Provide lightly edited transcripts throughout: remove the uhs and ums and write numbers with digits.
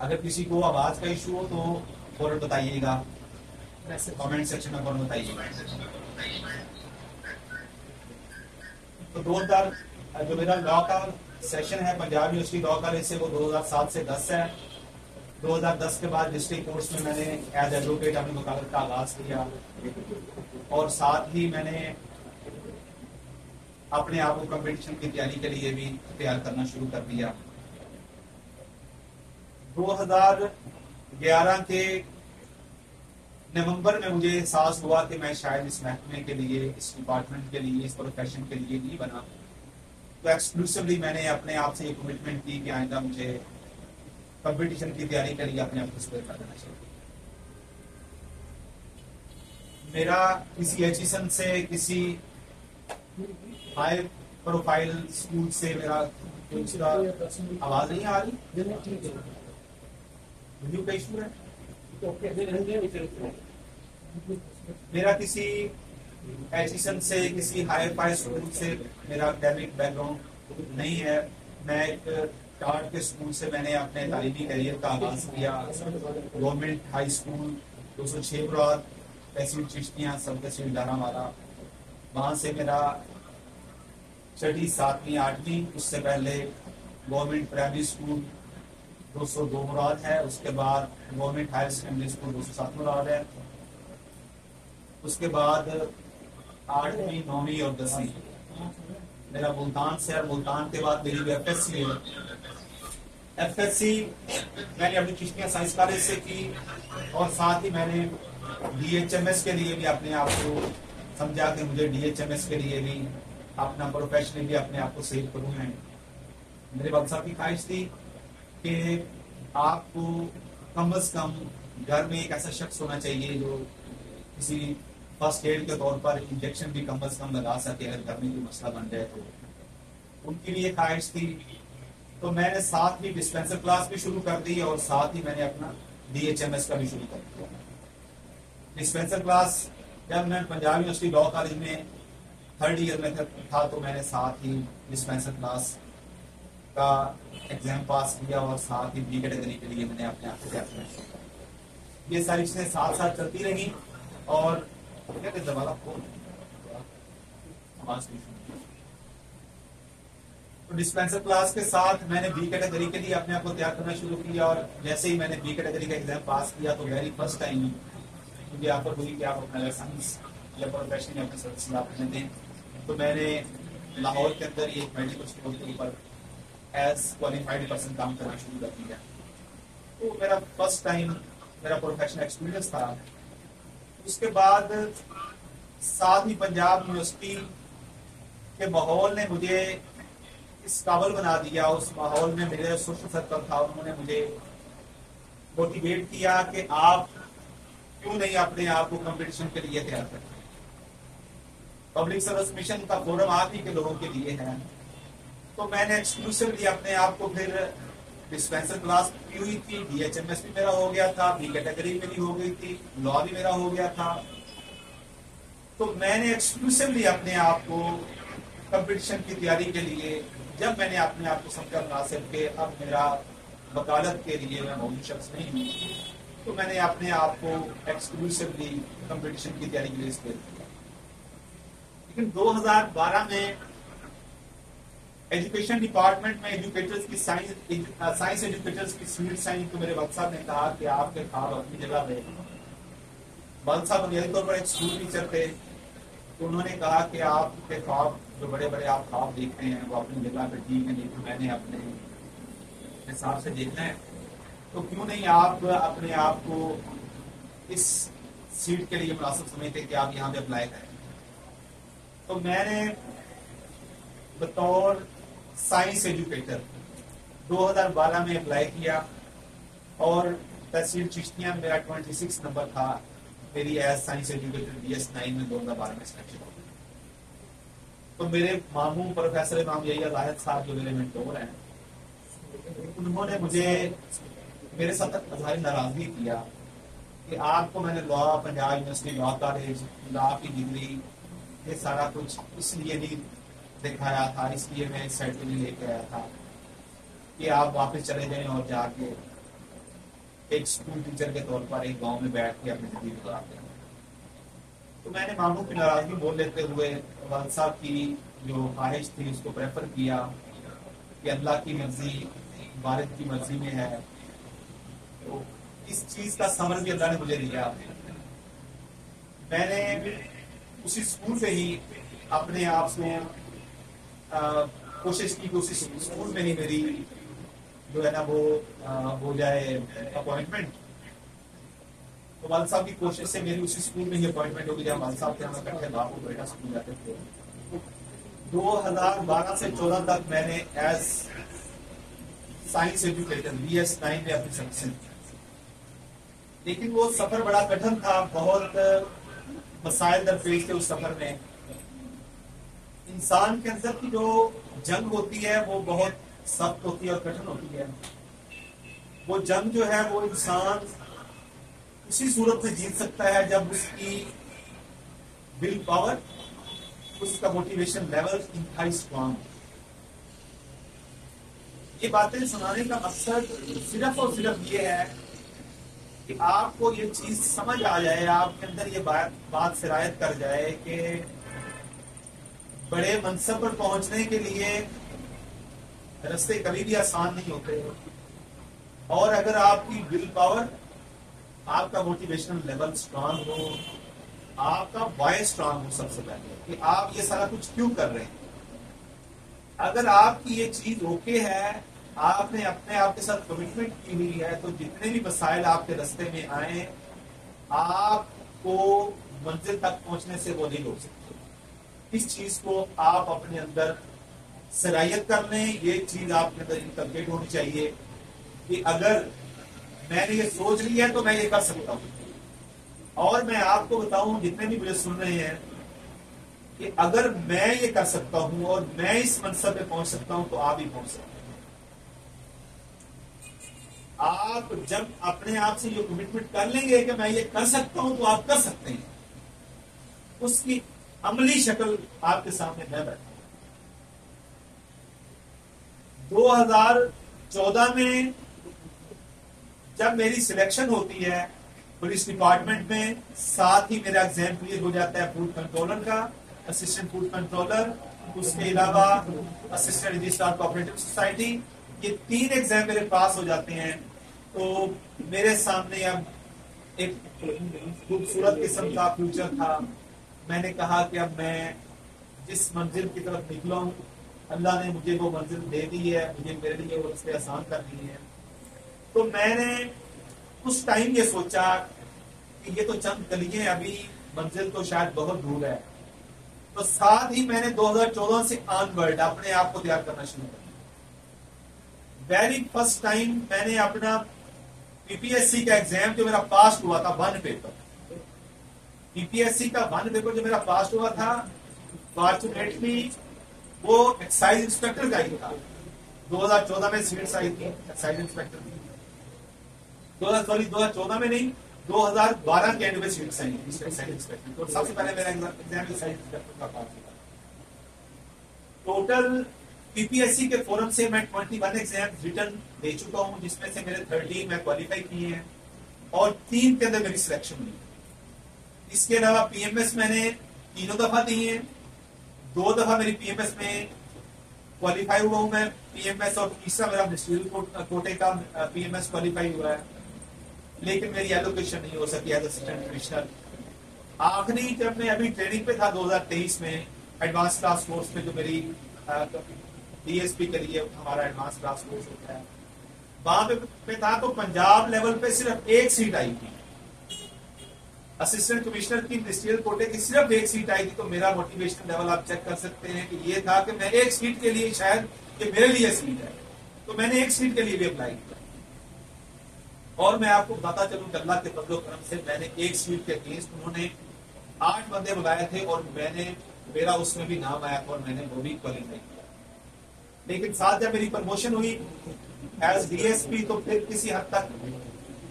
अगर किसी को आवाज का इशू हो तो फौरन बताइएगा, कमेंट सेक्शन में फौरन बताइएगा। तो 2000 जो मेरा लॉ का सेशन है पंजाब यूनिवर्सिटी लॉ कॉलेज से, वो 2007 से 10 है। 2010 के बाद डिस्ट्रिक्ट कोर्ट्स में मैंने एज एडवोकेट अपनी वकालत का आगाज किया, और साथ ही मैंने अपने आप को कंपटीशन की तैयारी के लिए भी तैयार करना शुरू कर दिया। 2011 के नवंबर में मुझे एहसास हुआ कि मैं शायद इस महकमे के लिए, इस डिपार्टमेंट के लिए, इस प्रोफेशन के लिए नहीं बना। तो एक्सक्लूसिवली मैंने अपने आप से ये कमिटमेंट की कि आइंदा मुझे कंपटीशन की तैयारी के लिए अपने आप को प्रिपेयर कर देना चाहिए। मेरा किसी एजुकेशन से, किसी हाई प्रोफाइल स्कूल से मेरा दूसरा आवाज नहीं आ रही, वीडियो का इशू है। मेरा किसी एजुकेशन से, किसी हाई फाई स्कूल से मेरा एकेडमिक बैकग्राउंड नहीं है। मैं एक टाट के स्कूल से मैंने अपने तालीमी करियर का आगाज किया। गवर्नमेंट हाई स्कूल 206 मुराद, तहसील चिश्तियाँ, सब तहसील दारावाला। वहाँ से मेरा छठी, 7वीं, 8वीं। उससे पहले गवर्नमेंट प्राइमरी स्कूल 202 मुराद है। उसके बाद गवर्नमेंट हायर सेकेंडरी स्कूल 207 मुराद है। उसके बाद 8वीं, 9वीं और 10वीं मेरा मुल्तान से है। मुल्तान के बाद मेरी एफएससी है। एफएससी मैंने अपनी चिश्तिया साइंस कॉलेज से की, और साथ ही मैंने डीएचएमएस के लिए भी अपने आप को समझा कि मुझे डीएचएमएस के लिए भी अपना प्रोफेशनली अपने आप को सेव करूँ। मैं, मेरे बाप साहब की ख्वाहिश थी कि आपको कम अज कम घर में एक ऐसा शख्स होना चाहिए जो किसी फर्स्ट एड के तौर पर इंजेक्शन भी कम अज कम लगा सके अगर घर में कोई मसला बन जाए तो। उनकी भी एक ख्वाहिश थी। तो मैंने साथ ही डिस्पेंसर क्लास भी शुरू कर दी, और साथ ही मैंने अपना डीएचएमएस का भी शुरू कर दिया। डिस्पेंसर क्लास जब मैं पंजाब यूनिवर्सिटी लॉ कॉलेज में 3rd ईयर में था, तो मैंने साथ ही डिस्पेंसर क्लास का एग्जाम पास किया, और साथ ही बी कैटेगरी के लिए मैंने अपने आप को तैयार किया। ये सारी चीजें साथ साथ चलती रही, और तो डिस्पेंसर क्लास के साथ मैंने बी कैटेगरी के लिए अपने आप को तैयार करना शुरू किया। और जैसे ही मैंने बी कैटेगरी का एग्जाम पास किया, तो वेरी फर्स्ट टाइम मुझे ऑफर हुई कि आप अपना लाइसेंस या प्रोफेशन या अपने सर्विस आपने दें। तो मैंने लाहौर के अंदर एक मेडिकल स्टोर के ऊपर एज क्वालिफाइड पर्सन काम करना शुरू कर दिया। तो मेरा फर्स्ट टाइम मेरा प्रोफेशनल एक्सपीरियंस था। उसके बाद साथ ही पंजाब यूनिवर्सिटी के माहौल ने मुझे इस काबिल बना दिया। उस माहौल में मेरे सोशल सर्कल था, उन्होंने मुझे मोटिवेट किया कि आप क्यों नहीं अपने आप को कंपटीशन के लिए तैयार करते। पब्लिक सर्विस मिशन का फोरम आप ही के लोगों के लिए है। तो मैंने एक्सक्लूसिवली अपने आप को फिर डिस्पेंसर क्लास की हुई थी, डीएचएमएस भी मेरा हो गया था, बी कैटेगरी में भी हो गई थी, लॉ भी मेरा हो गया था। तो मैंने एक्सक्लूसिवली अपने आप को कंपटीशन की तैयारी के लिए, जब मैंने अपने आप को समझा मुनासिब के अब मेरा वकालत के लिए मैं मौजूद शख्स नहीं हूँ, तो मैंने अपने आप को एक्सक्लूसिवली कंपटीशन की तैयारी के लिए स्पेयर किया। लेकिन 2012 में एजुकेशन डिपार्टमेंट में एजुकेटर्स की साइंस एजुकेटर्स की फील्ड साइंस, तो मेरे वक्त साहब ने कहा कि आपके ख्वाब अपनी जगह पे। वक्त साहब बुनियादी तौर पर एक स्कूल टीचर थे, तो उन्होंने कहा कि आपके ख्वाब जो बड़े बड़े आप ख्वाब देखते हैं वो अपनी जगह पे ठीक है, लेकिन मैंने अपने हिसाब से देखना है, तो क्यों नहीं आप अपने आप को इस सीट के लिए मुनासिब समझते कि आप यहाँ पे अप्लाई करें। तो मैंने बतौर साइंस एजुकेटर 2012 में अप्लाई किया, और तहसील चिश्तियाँ मेरा 26 नंबर था। मेरी एज साइंस एजुकेटर BS9 में 2012 में सिलेक्शन हो गई। तो मेरे मामू प्रोफेसर इमाम यही जाहिद साहब जो मेरे मेंटोर हैं, उन्होंने मुझे मेरे साथ अज़हारी नाराजगी किया कि आपको मैंने law, Punjab university law college, law की डिग्री, ये सारा कुछ इसलिए नहीं दिखाया था, इसलिए मैं इस सर्टिफिकेट लेके आया था कि आप वापस चले जाएं और जाके एक स्कूल टीचर के तौर पर एक गांव में बैठ के अपनी जिंदगी गुजारते हैं। तो मैंने मामू की नाराजगी बोल लेते हुए वाल साहब की जो ख्वाहिश थी उसको प्रेफर किया कि अल्लाह की मर्जी वारिद की मर्जी में है। तो इस चीज का समझ भी अल्लाह ने मुझे दिया। मैंने उसी स्कूल से ही अपने आप में कोशिश की कि उसी स्कूल में ही मेरी जो है ना वो हो जाए अपॉइंटमेंट। तो वाल साहब की कोशिश से मेरी उसी स्कूल में ही अपॉइंटमेंट होगी जहाँ वाल साहब के हम इकट्ठे बापू बेटा स्कूल जाते थे। 2012 से 14 तक मैंने एज साइंस एजुकेटर BS9 में अपनी सर्विस की। लेकिन वो सफर बड़ा कठिन था, बहुत मसाइल दरपेश थे उस सफर में। इंसान के अंदर की जो जंग होती है वो बहुत सख्त होती है और कठिन होती है। वो जंग जो है वो इंसान उसी सूरत में जीत सकता है जब उसकी विल पावर, उसका मोटिवेशन लेवल इंतहाई स्ट्रॉन्ग। ये बातें सुनाने का मकसद सिर्फ और सिर्फ ये है कि आपको ये चीज समझ आ जाए, आपके अंदर ये बात सिरायत कर जाए कि बड़े मनसब पर पहुंचने के लिए रास्ते कभी भी आसान नहीं होते। और अगर आपकी विल पावर, आपका मोटिवेशनल लेवल स्ट्रांग हो, आपका वाई स्ट्रांग हो, सबसे पहले कि आप ये सारा कुछ क्यों कर रहे हैं। अगर आपकी ये चीज ओके है, आपने अपने आप के साथ कमिटमेंट की हुई है, तो जितने भी मसाइल आपके रास्ते में आए आपको मंजिल तक पहुंचने से वो नहीं रोक सकते। इस चीज को आप अपने अंदर सलाहियत कर लें। ये चीज आपके अंदर इंकलकेट होनी चाहिए कि अगर मैंने ये सोच लिया है तो मैं ये कर सकता हूं। और मैं आपको बताऊं, जितने भी मुझे सुन रहे हैं, कि अगर मैं ये कर सकता हूं और मैं इस मनसब पे पहुंच सकता हूं तो आप भी पहुंच सकते हैं। आप जब अपने आप से ये कमिटमेंट कर लेंगे कि मैं ये कर सकता हूं तो आप कर सकते हैं, उसकी अमली शक्ल आपके सामने मैं बैठा। 2014 में जब मेरी सिलेक्शन होती है पुलिस डिपार्टमेंट में, साथ ही मेरा एग्जाम क्लियर हो जाता है फूड कंट्रोलर का, असिस्टेंट फूड कंट्रोलर, उसके अलावा असिस्टेंट रजिस्ट्रार कोऑपरेटिव सोसाइटी। ये 3 एग्जाम मेरे पास हो जाते हैं। तो मेरे सामने अब एक खूबसूरत किस्म का फ्यूचर था। मैंने कहा कि अब मैं जिस मंजिल की तरफ निकला हूं, अल्लाह ने मुझे वो मंजिल दे दी है, मुझे मेरे लिए वो रास्ते आसान कर दिए हैं। तो मैंने उस टाइम ये सोचा कि ये तो चंद गलियां, अभी मंजिल तो शायद बहुत दूर है। तो साथ ही मैंने 2014 से ऑनवर्ड अपने आप को तैयार करना शुरू कर दिया। वेरी फर्स्ट टाइम मैंने अपना पीपीएससी का एग्जाम जो मेरा पास हुआ था, 1 पेपर, पीपीएससी का 1 पेपर जो मेरा पास हुआ था, फॉर्चुनेटली वो एक्साइज इंस्पेक्टर का ही था। 2014 में सीट्स आई थी एक्साइज इंस्पेक्टर की। 2014 में नहीं, 2012 के एंड में सीट्स आई थी एक्साइज इंस्पेक्टर। तो सबसे पहले मेरा एग्जाम एक्साइज इंस्पेक्टर का पास हुआ। टोटल पीपीएससी के फोरम से मैं 21 एग्जाम रिटर्न दे चुका हूं, जिसमें से मेरे 13 मैं क्वालिफाई किए हैं और 3 के अंदर मेरी सिलेक्शन हुई। इसके अलावा पीएमएस मैंने 3 दफा दी है। 2 दफा मेरी पीएमएस में क्वालिफाई हुआ हूं मैं पीएमएस, और तीसरा मेरा मिनिस्ट्रियल कोटे का पीएमएस क्वालिफाई हुआ है। लेकिन मेरी एलोकेशन नहीं हो सकी एज असिस्टेंट कमिश्नर। आखिरी जब मैं अभी ट्रेनिंग पे था 2023 में, एडवांस क्लास कोर्स पे, जो मेरी डीएसपी के लिए हमारा एडवांस क्लास कोर्स होता है, वहां पे था, तो पंजाब लेवल पे सिर्फ 1 सीट आई थी। असिस्टेंट कमिश्नर की मिनिस्ट्रियल कोटे की सिर्फ 1 सीट आई थी। तो मेरा मोटिवेशन लेवल आप चेक कर सकते हैं कि ये था कि मैं 1 सीट के लिए, शायद ये मेरे लिए सीट है, तो मैंने 1 सीट के लिए भी अप्लाई किया। और मैं आपको बताता चलूं कि अल्लाह के फजल करम से मैंने 1 सीट के अगेंस्ट उन्होंने 8 बंदे बुलाए थे और मेरा उसमें भी नाम आया था और मैंने वो भी क्वालिफाई किया। लेकिन साथ जब मेरी प्रमोशन हुई एज डीएसपी, तो फिर किसी हद तक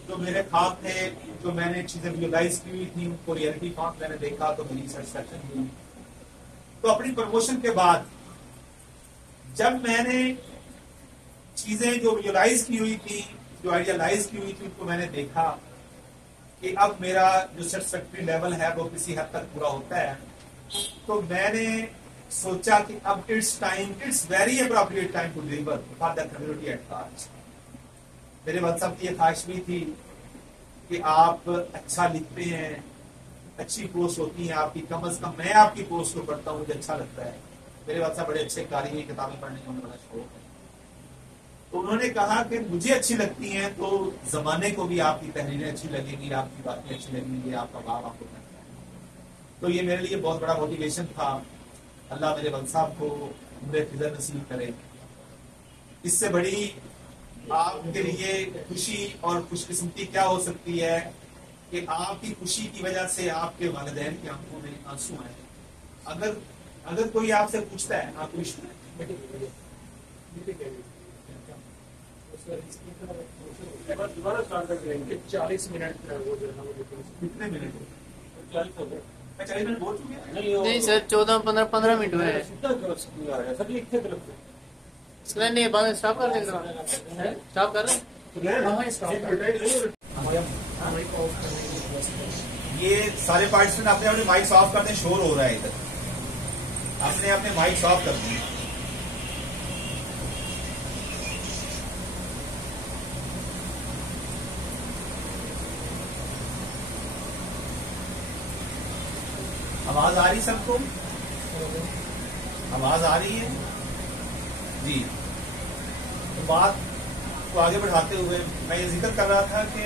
जो मेरे ख्वाब थे, जो मैंने चीजें विजुलाइज की हुई थी, उनको रियलिटी फॉर्म मैंने देखा तो मेरी सेटिस्फेक्शन हुई। तो अपनी प्रमोशन के बाद जब मैंने चीजें जो विजुलाइज की हुई थी जो आइडियलाइज की हुई थी उनको मैंने देखा कि अब मेरा जो सेटिस्फैक्टरी लेवल है वो किसी हद तक पूरा होता है, तो मैंने सोचा कि अब it's very appropriate time to deliver for the community at large. मेरे WhatsApp की ये ख्वाहिश भी थी कि आप अच्छा लिखते हैं, अच्छी पोस्ट होती है आपकी, कम से कम मैं आपकी पोस्ट को पढ़ता हूँ, मुझे अच्छा लगता है। मेरे WhatsApp बड़े अच्छे कारी हैं, किताबें पढ़ने का मुझे बड़ा शौक है। तो उन्होंने कहा कि मुझे अच्छी लगती हैं तो जमाने को भी आपकी तहरीरें अच्छी लगेंगी, आपकी बातें अच्छी लगेंगी, आपका भाव आपको करता है। तो ये मेरे लिए बहुत बड़ा मोटिवेशन था। अल्लाह मेरे WhatsApp को उम्र फिजर नसीब करे। इससे बड़ी आपके लिए खुशी और खुशकिस्मती क्या हो सकती है कि आपकी खुशी की वजह से आपके वालिदैन की आंखों में आंसू आए। अगर कोई आपसे पूछता है आप खुश हैं, दोबारा स्टार्ट कर देंगे 40 मिनट कितने मिनट? 40 मिनट बोल चुके हैं? नहीं सर, 14-15 मिनट हुए हैं। सब लिखते तरफ से इसलिए नहीं, बाद स्टॉप कर देंगे। स्टॉप कर रहे ये सारे पार्टिसिपेंट अपने अपने माइक ऑफ करते हैं, शोर हो रहा है इधर, अपने अपने माइक ऑफ करते हैं। आवाज आ रही सबको? आवाज आ रही है जी। तो बात को आगे बढ़ाते हुए मैं ये जिक्र कर रहा था कि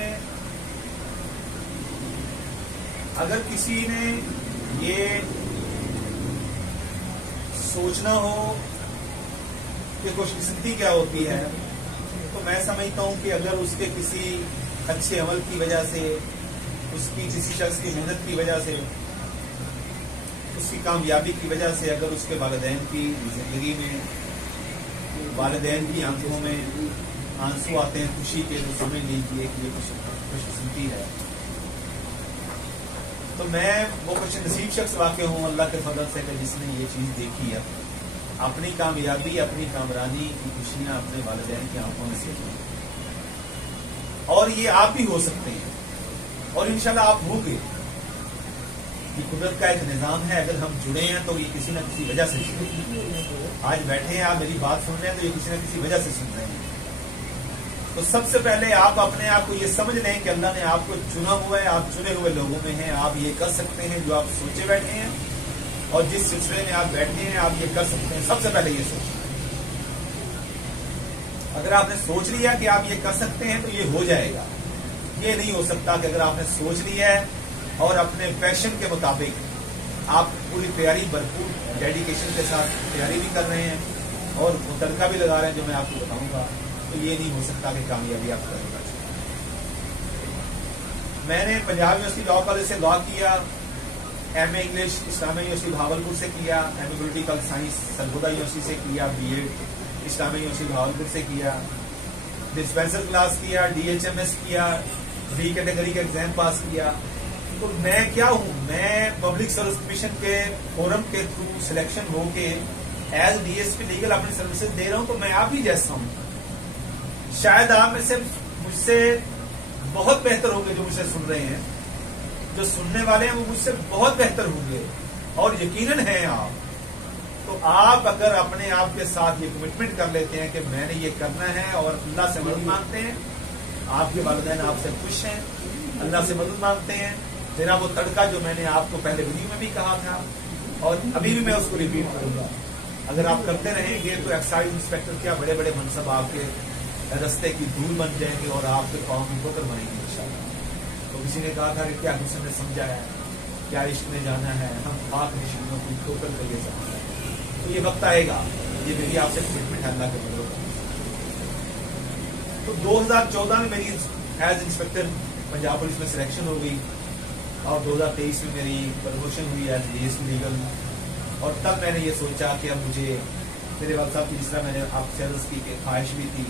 अगर किसी ने ये सोचना हो कि खुशकिस्मती क्या होती है, तो मैं समझता हूं कि अगर उसके किसी अच्छे अमल की वजह से, उसकी किसी शख्स की मेहनत की वजह से, उसकी कामयाबी की वजह से अगर उसके वालिदैन की जिंदगी में, वालिदैन की आंखों में आंसू आते हैं खुशी के, तो समझ लीजिए कि ये खुशकिस्मती है। तो मैं वो कुछ नसीब शख्स वाक़ हूँ अल्लाह के फजल से कि जिसने ये चीज़ देखी है, अपनी कामयाबी, अपनी कामरानी की खुशियाँ अपने वालिदैन की आंखों में सीखी। और ये आप भी हो सकते हैं और इंशाल्लाह आप होंगे। ये कुदरत का एक निज़ाम है, अगर हम जुड़े हैं तो ये किसी न किसी वजह से जुड़े। आज बैठे हैं आप मेरी बात सुन रहे हैं तो ये किसी न किसी वजह से सुन रहे हैं। तो सबसे पहले आप अपने आप को ये समझ लें कि अल्लाह ने आपको चुना हुआ है, आप चुने हुए लोगों में हैं, आप ये कर सकते हैं जो आप सोचे बैठे हैं, और जिस सिलसिले में आप बैठे हैं आप ये कर सकते हैं। सबसे पहले ये सोचें। अगर आपने सोच लिया कि आप ये कर सकते हैं तो ये हो जाएगा। ये नहीं हो सकता कि अगर आपने सोच लिया है और अपने पैशन के मुताबिक आप पूरी तैयारी, भरपूर डेडिकेशन के साथ तैयारी भी कर रहे हैं और तड़का भी लगा रहे हैं जो मैं आपको बताऊंगा, तो ये नहीं हो सकता कि कामयाबी आपको मिलेगा। मैंने पंजाब यूनिवर्सिटी लॉ कॉलेज से लॉ किया, MA English Islamia university Bahawalpur से किया, MA political science Sargodha university से किया, BEd इस्लामिया यूनिवर्सिटी भावलपुर से किया, डिस्पेंसर क्लास किया, DHMS किया, B कैटेगरी का एग्जाम पास किया। तो मैं क्या हूं? मैं पब्लिक सर्विस कमीशन के फोरम के थ्रू सिलेक्शन होके एज DSP लीगल अपनी सर्विसेज दे रहा हूं। तो मैं आप ही जैसा हूं। शायद आप में से मुझसे बहुत बेहतर होंगे जो मुझसे सुन रहे हैं, जो सुनने वाले हैं वो मुझसे बहुत बेहतर होंगे और यकीनन हैं आप। तो आप अगर अपने आप के साथ ये कमिटमेंट कर लेते हैं कि मैंने ये करना है और अल्लाह से मदद मांगते हैं, आपके वालिदैन आपसे खुश हैं, अल्लाह से मदद मांगते हैं, मेरा वो तड़का जो मैंने आपको पहले वीडियो में भी कहा था और अभी भी मैं उसको रिपीट करूंगा, अगर आप करते रहेंगे तो एक्साइज इंस्पेक्टर क्या बड़े बड़े मनसब आपके रास्ते की धूल बन जाएंगे और आपके पाँव में ठोकर बनेंगे इंशाल्लाह। तो किसी ने कहा था कि क्या हुस्न ने समझा है, क्या इश्क में जाना है, हम खाक निशानों की ठोकर कर ये समझना है। तो ये वक्त आएगा, ये मेरी आपसे कमिटमेंट है अल्लाह के बंदों का। तो 2014 में मेरी एज इंस्पेक्टर पंजाब पुलिस में सिलेक्शन हो गई और 2023 में मेरी प्रमोशन हुई एज DSP लीगल। और तब मैंने ये सोचा कि अब मुझे, मेरे वाल साहब की जिस तरह मैंने आपसे अर्ज की कि ख्वाहिश भी थी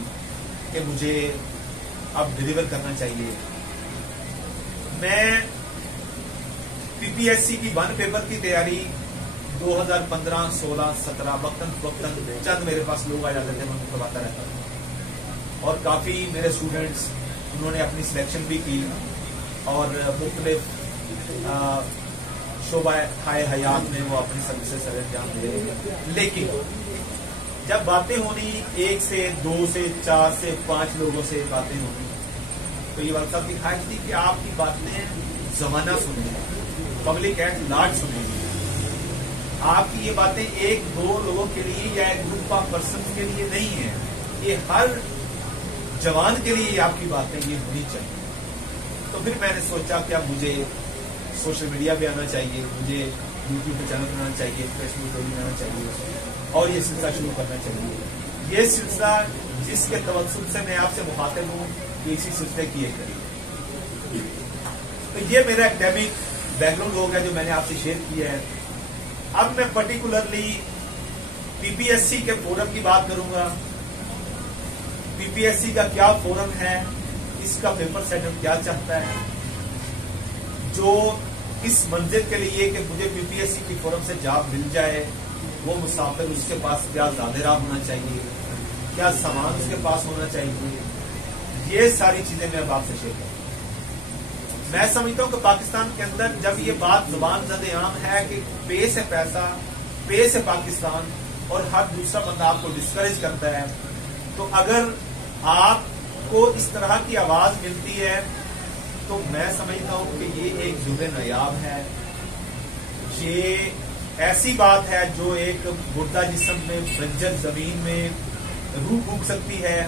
कि मुझे अब डिलीवर करना चाहिए। मैं PPSC की 1 पेपर की तैयारी 2015, 16, 17 वक्तन चंद मेरे पास लोग आ जाते थे, मैं करवाता रहता था। और काफ़ी मेरे स्टूडेंट्स उन्होंने अपनी सिलेक्शन भी की और मुख्तलिफ शोबा हाय हयात में वो अपनी सर्विसेज सर अंजाम दे रहे हैं। लेकिन जब बातें होनी 1 से 2 से 4 से 5 लोगों से बातें होनी, तो ये वक्त साहब की ख्वाहिश थी कि आपकी बातें जमाना सुनेगी, पब्लिक एट लार्ज सुनेगी। आपकी ये बातें 1-2 लोगों के लिए या एक ग्रुप ऑफ पर्सन के लिए नहीं है, ये हर जवान के लिए आपकी बातें ये होनी चाहिए। तो फिर मैंने सोचा कि अब मुझे सोशल मीडिया पे आना चाहिए, मुझे यूट्यूब पे चैनल बनाना चाहिए, फेसबुक पे बनाना चाहिए और ये सिलसिला शुरू करना चाहिए। ये सिलसिला जिसके तवज्जुह से मैं आपसे मुखातिब हूँ कि इसी सिलसिले की एक करी। तो ये मेरा एकेडमिक बैकग्राउंड हो गया जो मैंने आपसे शेयर किया है। अब मैं पर्टिकुलरली पीपीएससी के फोरम की बात करूंगा। पीपीएससी का क्या फोरम है, इसका पेपर सेटअप क्या चाहता है, जो इस मंजिल के लिए कि मुझे पीपीएससी की फोरम से जॉब मिल जाए, वो मुसाफिर उसके पास क्या ज़ादेरा होना चाहिए, क्या सामान उसके पास होना चाहिए, ये सारी चीजें मैं अब आपसे शेयर करूंगा। मैं समझता हूं कि पाकिस्तान के अंदर जब ये बात जुबान ज़द-ए-आम है कि पे से पैसा, पे से पाकिस्तान, और हर दूसरा बंदा आपको डिस्करेज करता है, तो अगर आपको इस तरह की आवाज मिलती है तो मैं समझता हूं कि ये एक जुर्म नायाब है। ये ऐसी बात है जो एक मुर्दा जिस्म में, बंजर जमीन में रूह फूंक सकती है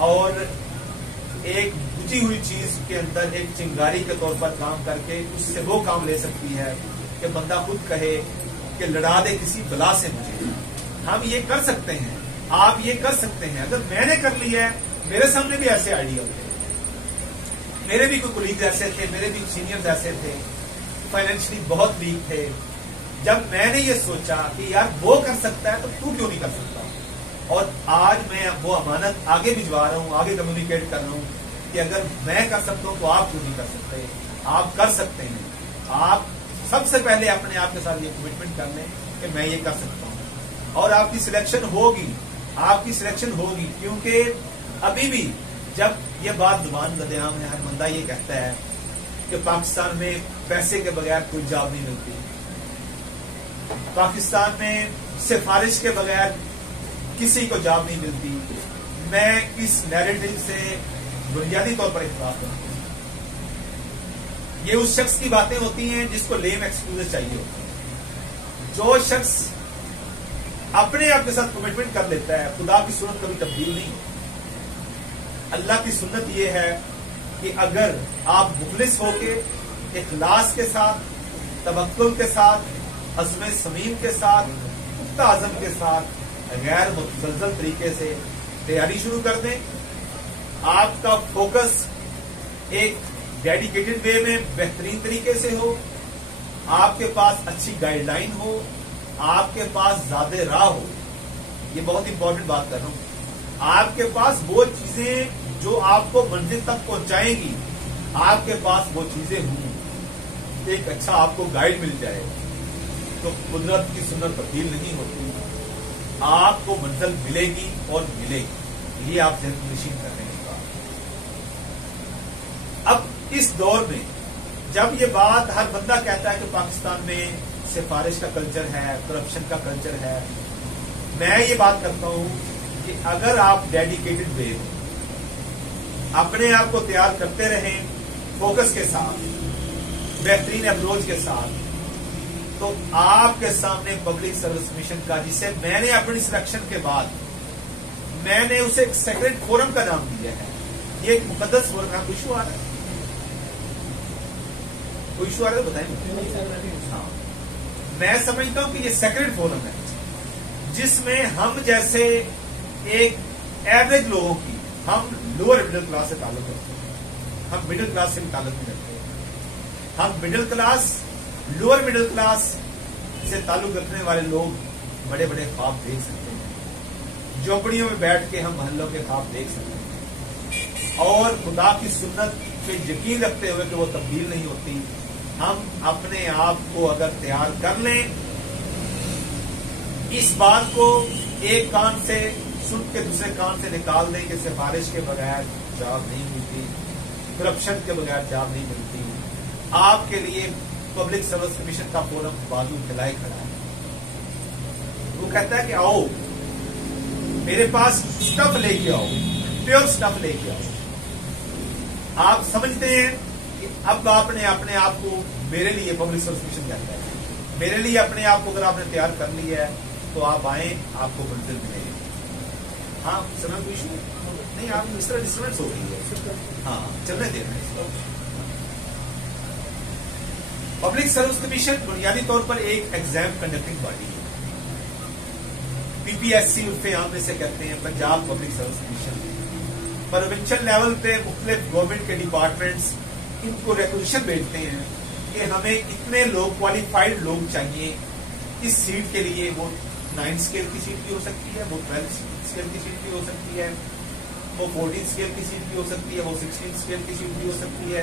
और एक बुझी हुई चीज के अंदर एक चिंगारी के तौर पर काम करके उससे वो काम ले सकती है कि बंदा खुद कहे कि लड़ा दे किसी बला से मुझे। हम ये कर सकते हैं, आप ये कर सकते हैं। अगर मैंने कर लिया है, मेरे सामने भी ऐसे आइडिया थे, मेरे भी कोई कोलीग ऐसे थे, मेरे भी सीनियर्स ऐसे थे, फाइनेंशियली बहुत वीक थे। जब मैंने ये सोचा कि यार वो कर सकता है तो तू क्यों नहीं कर सकता, और आज मैं वो अमानत आगे भिजवा रहा हूँ, आगे कम्युनिकेट कर रहा हूँ कि अगर मैं कर सकता हूँ तो आप क्यों नहीं कर सकते। आप कर सकते हैं। आप सबसे पहले अपने आप के साथ ये कमिटमेंट कर लें कि मैं ये कर सकता हूँ, और आपकी सिलेक्शन होगी, आपकी सिलेक्शन होगी। क्योंकि अभी भी जब ये बात जुबान ज़द-ए-आम है, हर बंदा ये कहता है कि पाकिस्तान में पैसे के बगैर कोई जॉब नहीं मिलती, पाकिस्तान में सिफारिश के बगैर किसी को जॉब नहीं मिलती। मैं इस नैरेटिव से बुनियादी तौर पर इख्तिलाफ करता हूं। ये उस शख्स की बातें होती हैं जिसको लेम एक्सक्यूज चाहिए होता है। जो शख्स अपने आप के साथ कमिटमेंट कर लेता है, खुदा की सुन्नत कभी तब्दील नहीं होती। अल्लाह की सुन्नत ये है कि अगर आप मुखलिस होके, इखलास के साथ, तवक्कुल के साथ, अज़्म समीम के साथ, पुख्ता अज़म के साथ, गैर मुतज़लज़ल तरीके से तैयारी शुरू कर दें, आपका फोकस एक डेडिकेटेड वे में बेहतरीन तरीके से हो, आपके पास अच्छी गाइडलाइन हो, आपके पास ज़ादे राह हो। ये बहुत इंपॉर्टेंट बात कर रहा हूं। आपके पास वो चीजें जो आपको मंजिल तक पहुंचाएंगी, आपके पास वो चीजें हों, एक अच्छा आपको गाइड मिल जाए, तो कुदरत की सुन्नत तब्दील नहीं होती। आपको मंजिल मिलेगी और मिलेगी। ये आप नशीन कर रहे हैं। अब इस दौर में जब ये बात हर बंदा कहता है कि पाकिस्तान में सिफारिश का कल्चर है, करप्शन का कल्चर है, मैं ये बात करता हूं कि अगर आप डेडिकेटेड वे में अपने आप को तैयार करते रहें, फोकस के साथ, बेहतरीन अप्रोच के साथ, तो आपके सामने पब्लिक सर्विस मिशन का, जिसे मैंने अपनी सिलेक्शन के बाद मैंने उसे एक सेक्रेट फोरम का नाम दिया है। ये एक मुकद्दस फोरम है। कोई इशू आ रहा है? कोई इशू आ रहा है तो बताएं। हाँ, मैं समझता हूं कि ये सेक्रेट फोरम है जिसमें हम जैसे एक एवरेज लोगों की, हम लोअर मिडिल क्लास से ताल्लुक रखते हैं, हम मिडिल क्लास से भी ताल्लुक नहीं रखते। हम middle class, lower middle class से ताल्लुक रखने वाले लोग बड़े बड़े ख्वाब देख सकते हैं, झोपड़ियों में बैठ के हम महल्लों के ख्वाब देख सकते हैं, और खुदा की सुन्नत पे यकीन रखते हुए कि वो तब्दील नहीं होती। हम अपने आप को अगर तैयार कर लें, इस बात को एक कान से सुन के दूसरे कान से निकाल दें कि सिफारिश के बगैर जॉब नहीं मिलती, करप्शन के बगैर जॉब नहीं मिलती, आपके लिए पब्लिक सर्विस कमीशन का फोरम बाजू फैलाए खड़ा है। वो कहता है कि आओ मेरे पास स्टफ लेके आओ, प्योर स्टफ लेके आओ। आप समझते हैं कि अब आपने अपने आप को, मेरे लिए पब्लिक सर्विस कमीशन कहता है, मेरे लिए अपने आप को अगर आपने तैयार कर लिया है तो आप आए, आपको मंजिल मिलेगी। हाँ समय कोई इशू नहीं, आप इस तरह डिस्टर्बेंस हो गई है, हाँ चलने देना है। पब्लिक सर्विस कमीशन बुनियादी तौर पर एक एग्जाम कंडक्टिंग बॉडी है। पीपीएससी उसे आम से कहते हैं, Punjab public service commission. Provincial level पे मुख्तलिफ गवर्नमेंट के डिपार्टमेंट्स इनको रिक्वेजिशन भेजते हैं कि हमें इतने लोग, क्वालिफाइड लोग चाहिए इस सीट के लिए। वो 9 स्केल की सीट भी हो सकती है, वो 12 स्केल की सीट भी हो सकती है, वो 14 स्केल की सीट भी हो सकती है, वो 16 स्केल की सीट भी हो सकती है,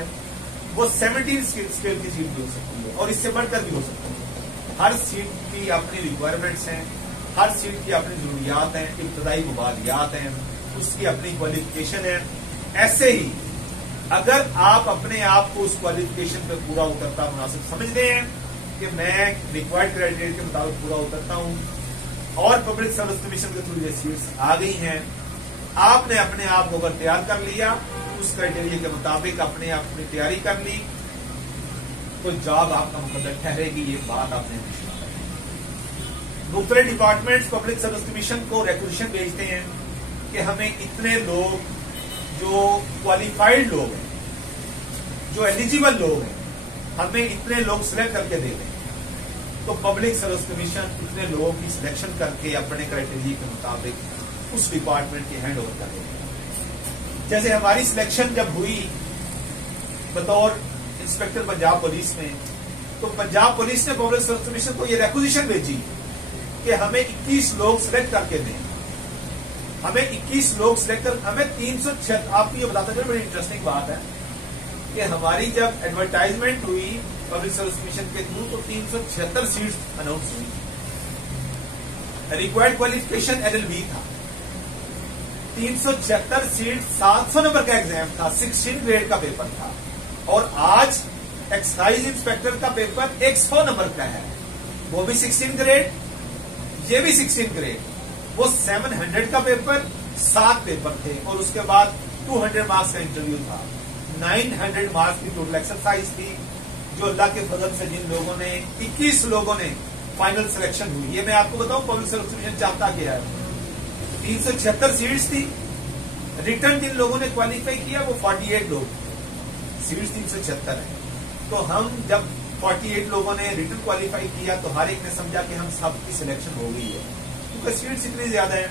वो 17 स्केल की सीट भी हो सकती है, और इससे बढ़कर भी हो सकती है। हर सीट की अपनी रिक्वायरमेंट्स हैं, हर सीट की अपनी जरूरियात हैं, इब्तदाई मुबादियात हैं, उसकी अपनी क्वालिफिकेशन है। ऐसे ही अगर आप अपने आप को उस क्वालिफिकेशन पे पूरा उतरता मुनासिब समझते हैं कि मैं रिक्वायर्ड क्राइटेरिया के मुताबिक पूरा उतरता हूं और पब्लिक सर्विस कमीशन के थ्रू ये सीट्स आ गई हैं, आपने अपने आप को अगर तैयार कर लिया, उस क्राइटेरिया के मुताबिक अपने आप की तैयारी कर ली, तो जॉब आपका मुकद्दर ठहरेगी। ये बात आपने मुख्तलिफ डिपार्टमेंट्स पब्लिक सर्विस कमीशन को रिक्वेजिशन भेजते हैं कि हमें इतने लोग, जो क्वालिफाइड लोग हैं, जो एलिजिबल लोग हैं, हमें इतने लोग सिलेक्ट करके दे दें। तो पब्लिक सर्विस कमीशन इतने लोगों की सिलेक्शन करके अपने क्राइटेरिया के मुताबिक उस डिपार्टमेंट की हैंड ओवर कर देगा। जैसे हमारी सिलेक्शन जब हुई बतौर इंस्पेक्टर पंजाब पुलिस में, तो पंजाब पुलिस ने पब्लिक सर्विस कमीशन को ये रिक्वेजिशन भेजी कि हमें 21 लोग सिलेक्ट करके दें। हमें 21 लोग सिलेक्ट कर, हमें 376, आपको ये बताते चलो बड़ी इंटरेस्टिंग बात है कि हमारी जब एडवर्टाइजमेंट हुई पब्लिक सर्विस कमीशन के थ्रू तो 376 सीट्स अनाउंस हुई। रिक्वायर्ड क्वालिफिकेशन LLB था। 376 सीट, 700 नंबर का एग्जाम था, 16 ग्रेड का पेपर था, और आज एक्साइज इंस्पेक्टर का पेपर 100 नंबर का है, वो भी 16 ग्रेड, ये भी 16 ग्रेड। वो 700 का पेपर, 7 पेपर थे, और उसके बाद 200 मार्क्स का इंटरव्यू था। 900 मार्क्स की टोटल एक्सरसाइज थी, जो अल्लाह के फजल से जिन लोगों ने, 21 लोगों ने फाइनल सिलेक्शन हुई। ये मैं आपको बताऊं पब्लिक सर्विस कमीशन चाहता क्या है। 376 सीट्स थी, रिटर्न जिन लोगों ने क्वालिफाई किया वो 48 लोग, सीट्स 376 है। तो हम जब 48 लोगों ने रिटर्न क्वालिफाई किया तो हर एक ने समझा कि हम सबकी सिलेक्शन हो गई है, क्योंकि सीट्स इतनी ज्यादा है।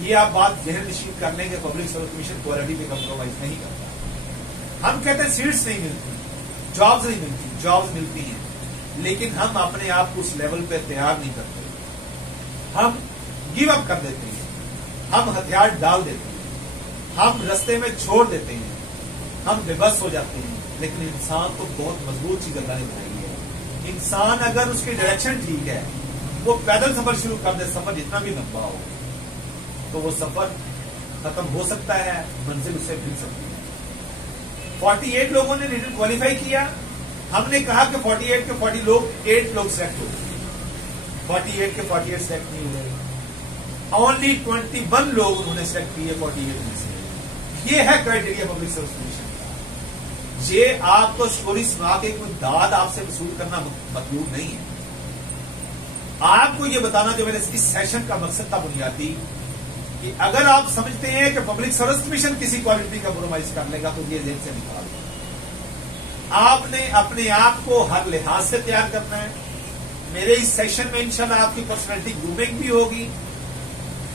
ये आप बात जहन नशीन कर लेंगे, पब्लिक सर्विस कमीशन क्वालिटी पे कम्प्रोमाइज नहीं करता। हम कहते हैं सीट्स नहीं मिलती, जॉब्स नहीं मिलती, जॉब्स मिलती हैं, लेकिन हम अपने आप को उस लेवल पे तैयार नहीं करते। हम गिव अप कर देते हैं, हम हथियार डाल देते हैं, हम रास्ते में छोड़ देते हैं, हम बेबस हो जाते हैं। लेकिन इंसान को बहुत मजबूत चीज अल्लाह ने बनाई है। इंसान अगर उसकी डायरेक्शन ठीक है, वो पैदल सफर शुरू कर दे, सफर जितना भी लंबा हो, तो वो सफर खत्म हो सकता है, मंजिल उसे मिल सकती है। 48 लोगों ने रिटर्न क्वालिफाई किया। हमने कहा कि 48 के 40 लोग, 8 लोग सेलेक्ट हो गए। 48 के 48 सेलेक्ट नहीं हुए, ओनली 21 लोग उन्होंने सेलेक्ट किए 48 में से। ये है क्राइटेरिया पब्लिक सर्विस कमीशन का। ये आपको स्टोरी सुना के कोई दाद आपसे वसूल करना मतलब नहीं है। आपको ये बताना जो मेरे इस सेशन का मकसद था बुनियादी, कि अगर आप समझते हैं कि पब्लिक सर्विस कमीशन किसी क्वालिटी का कॉम्प्रोमाइज कर लेगा तो ये जेल से निकाल दो। आपने अपने आप को हर लिहाज से तैयार करना है। मेरे इस सेशन में इंशाल्लाह आपकी पर्सनैलिटी ग्रूमिंग भी होगी।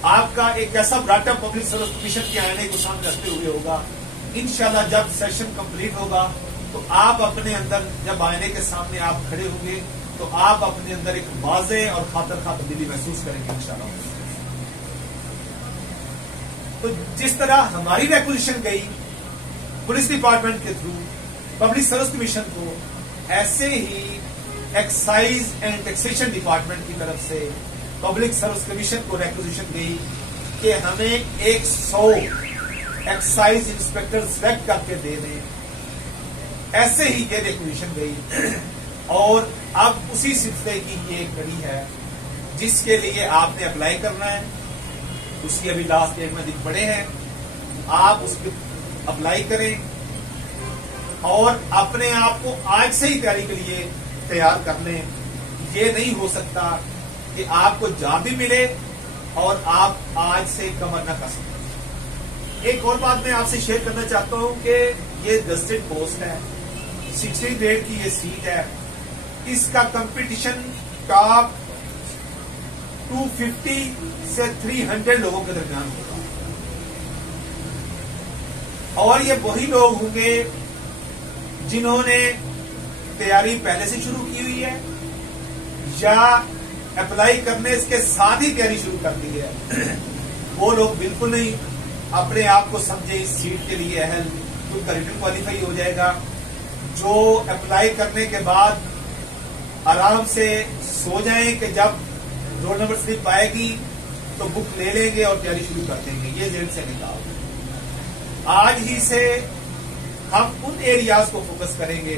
आपका एक ऐसा ब्राटअप पब्लिक सर्विस कमीशन के आईने को सामने रखते हुए होगा। इंशाल्लाह जब सेशन कंप्लीट होगा तो आप अपने अंदर, जब आईने के सामने आप खड़े होंगे तो आप अपने अंदर एक वाज़े और खातर तब्दीली महसूस करेंगे इंशाल्लाह। तो जिस तरह हमारी रिक्वेजिशन गई पुलिस डिपार्टमेंट के थ्रू पब्लिक सर्विस कमीशन को, ऐसे ही एक्साइज एंड टैक्सेशन डिपार्टमेंट की तरफ से पब्लिक सर्विस कमीशन को रिक्वेजिशन गई कि हमें 100 एक्साइज इंस्पेक्टर सिलेक्ट करके दे दें, ऐसे ही ये रिक्वेशन गई। और अब उसी सिलसिले की ये एक कड़ी है जिसके लिए आपने अप्लाई करना है। उसकी अभी लास्ट डेट में दिन पड़े हैं, आप उसकी अप्लाई करें और अपने आप को आज से ही तैयारी के लिए तैयार कर लें। ये नहीं हो सकता कि आपको जॉब भी मिले और आप आज से कमर न कस सकें। एक और बात मैं आपसे शेयर करना चाहता हूं कि ये गजेटेड पोस्ट है, 60 ग्रेड की ये सीट है। इसका कंपटीशन टॉप 250 से 300 लोगों के दरमियान होगा और ये वही लोग होंगे जिन्होंने तैयारी पहले से शुरू की हुई है या अप्लाई करने इसके साथ ही तैयारी शुरू कर दी है। वो लोग बिल्कुल नहीं अपने आप को समझे इस सीट के लिए अहल, तो उनका रिटन क्वालिफाई हो जाएगा। जो अप्लाई करने के बाद आराम से सो जाएं कि जब रोल नंबर स्लिप आएगी तो बुक ले लेंगे और तैयारी शुरू कर देंगे, ये जेल से निकाल। आज ही से हम उन एरियाज को फोकस करेंगे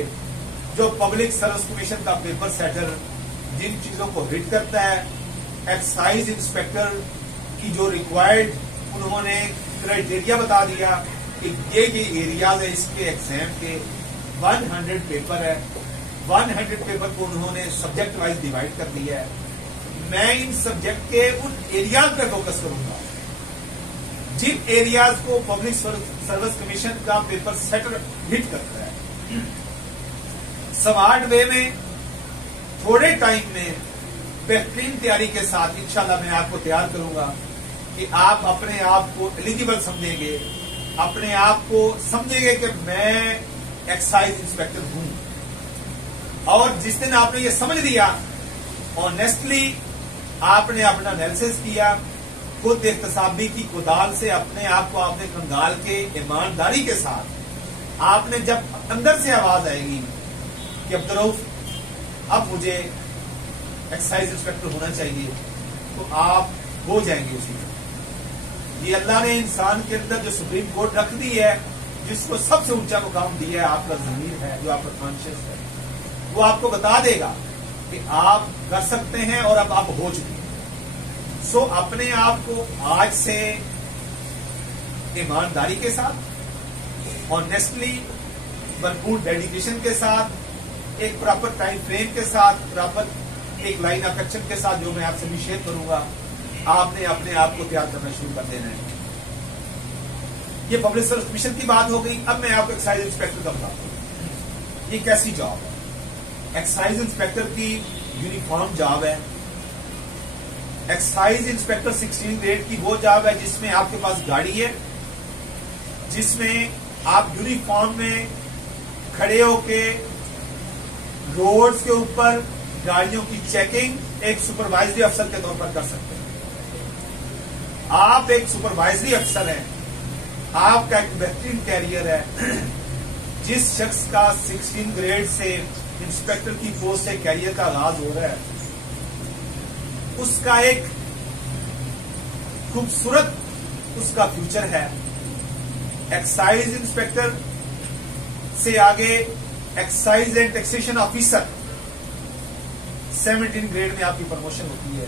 जो पब्लिक सर्विस कमीशन का पेपर सेटर जिन चीजों को हिट करता है। एक्साइज इंस्पेक्टर की जो रिक्वायर्ड उन्होंने क्राइटेरिया बता दिया कि ये एरियाज है, इसके एग्जाम के 100 पेपर है। 100 पेपर को उन्होंने सब्जेक्ट वाइज डिवाइड कर दिया है। मैं इन सब्जेक्ट के उन एरियाज पे फोकस करूंगा जिन एरियाज को पब्लिक सर्विस कमीशन का पेपर सेटर हिट करता है। स्मार्ट वे में थोड़े टाइम में बेहतरीन तैयारी के साथ इंशाल्लाह मैं आपको तैयार करूंगा कि आप अपने आप को एलिजिबल समझेंगे, अपने आप को समझेंगे कि मैं एक्साइज इंस्पेक्टर हूं। और जिस दिन आपने ये समझ लिया, ऑनेस्टली आपने अपना एनालिसिस किया, खुद एहतसाबी की कुदाल से अपने आप को आपने कंगाल के ईमानदारी के साथ आपने जब अंदर से आवाज आएगी कि अब्दुर्रऊफ अब मुझे एक्साइज इंस्पेक्टर होना चाहिए, तो आप हो जाएंगे उसी में। ये अल्लाह ने इंसान के अंदर जो सुप्रीम कोर्ट रख दी है, जिसको सबसे ऊंचा मुकाम दिया है, आपका ज़मीर है, जो आपका कॉन्शियस है, वो आपको बता देगा कि आप कर सकते हैं और अब आप हो चुके हैं। सो अपने आप को आज से ईमानदारी के साथ, ऑनेस्टली, भरपूर डेडिकेशन के साथ, एक प्रॉपर टाइम फ्रेम के साथ, प्रॉपर एक लाइन ऑफ एक्शन के साथ जो मैं आपसे भी शेयर करूंगा, आपने अपने आप को तैयार करना शुरू कर देना है। ये पब्लिक सर्विस कमीशन की बात हो गई। अब मैं आपको एक्साइज इंस्पेक्टर का बताता हूं ये कैसी जॉब है। एक्साइज इंस्पेक्टर की यूनिफॉर्म जॉब है। एक्साइज इंस्पेक्टर 16 ग्रेड की वो जॉब है जिसमें आपके पास गाड़ी है, जिसमें आप यूनिफॉर्म में खड़े होके रोड्स के ऊपर गाड़ियों की चेकिंग एक सुपरवाइजरी अफसर के तौर पर कर सकते हैं। आप एक सुपरवाइजरी अफसर हैं, आपका एक बेहतरीन कैरियर है। जिस शख्स का 16 ग्रेड से इंस्पेक्टर की पोस्ट से कैरियर का आगाज हो रहा है, उसका एक खूबसूरत उसका फ्यूचर है। एक्साइज इंस्पेक्टर से आगे excise and taxation officer 17 grade में आपकी प्रमोशन होती है।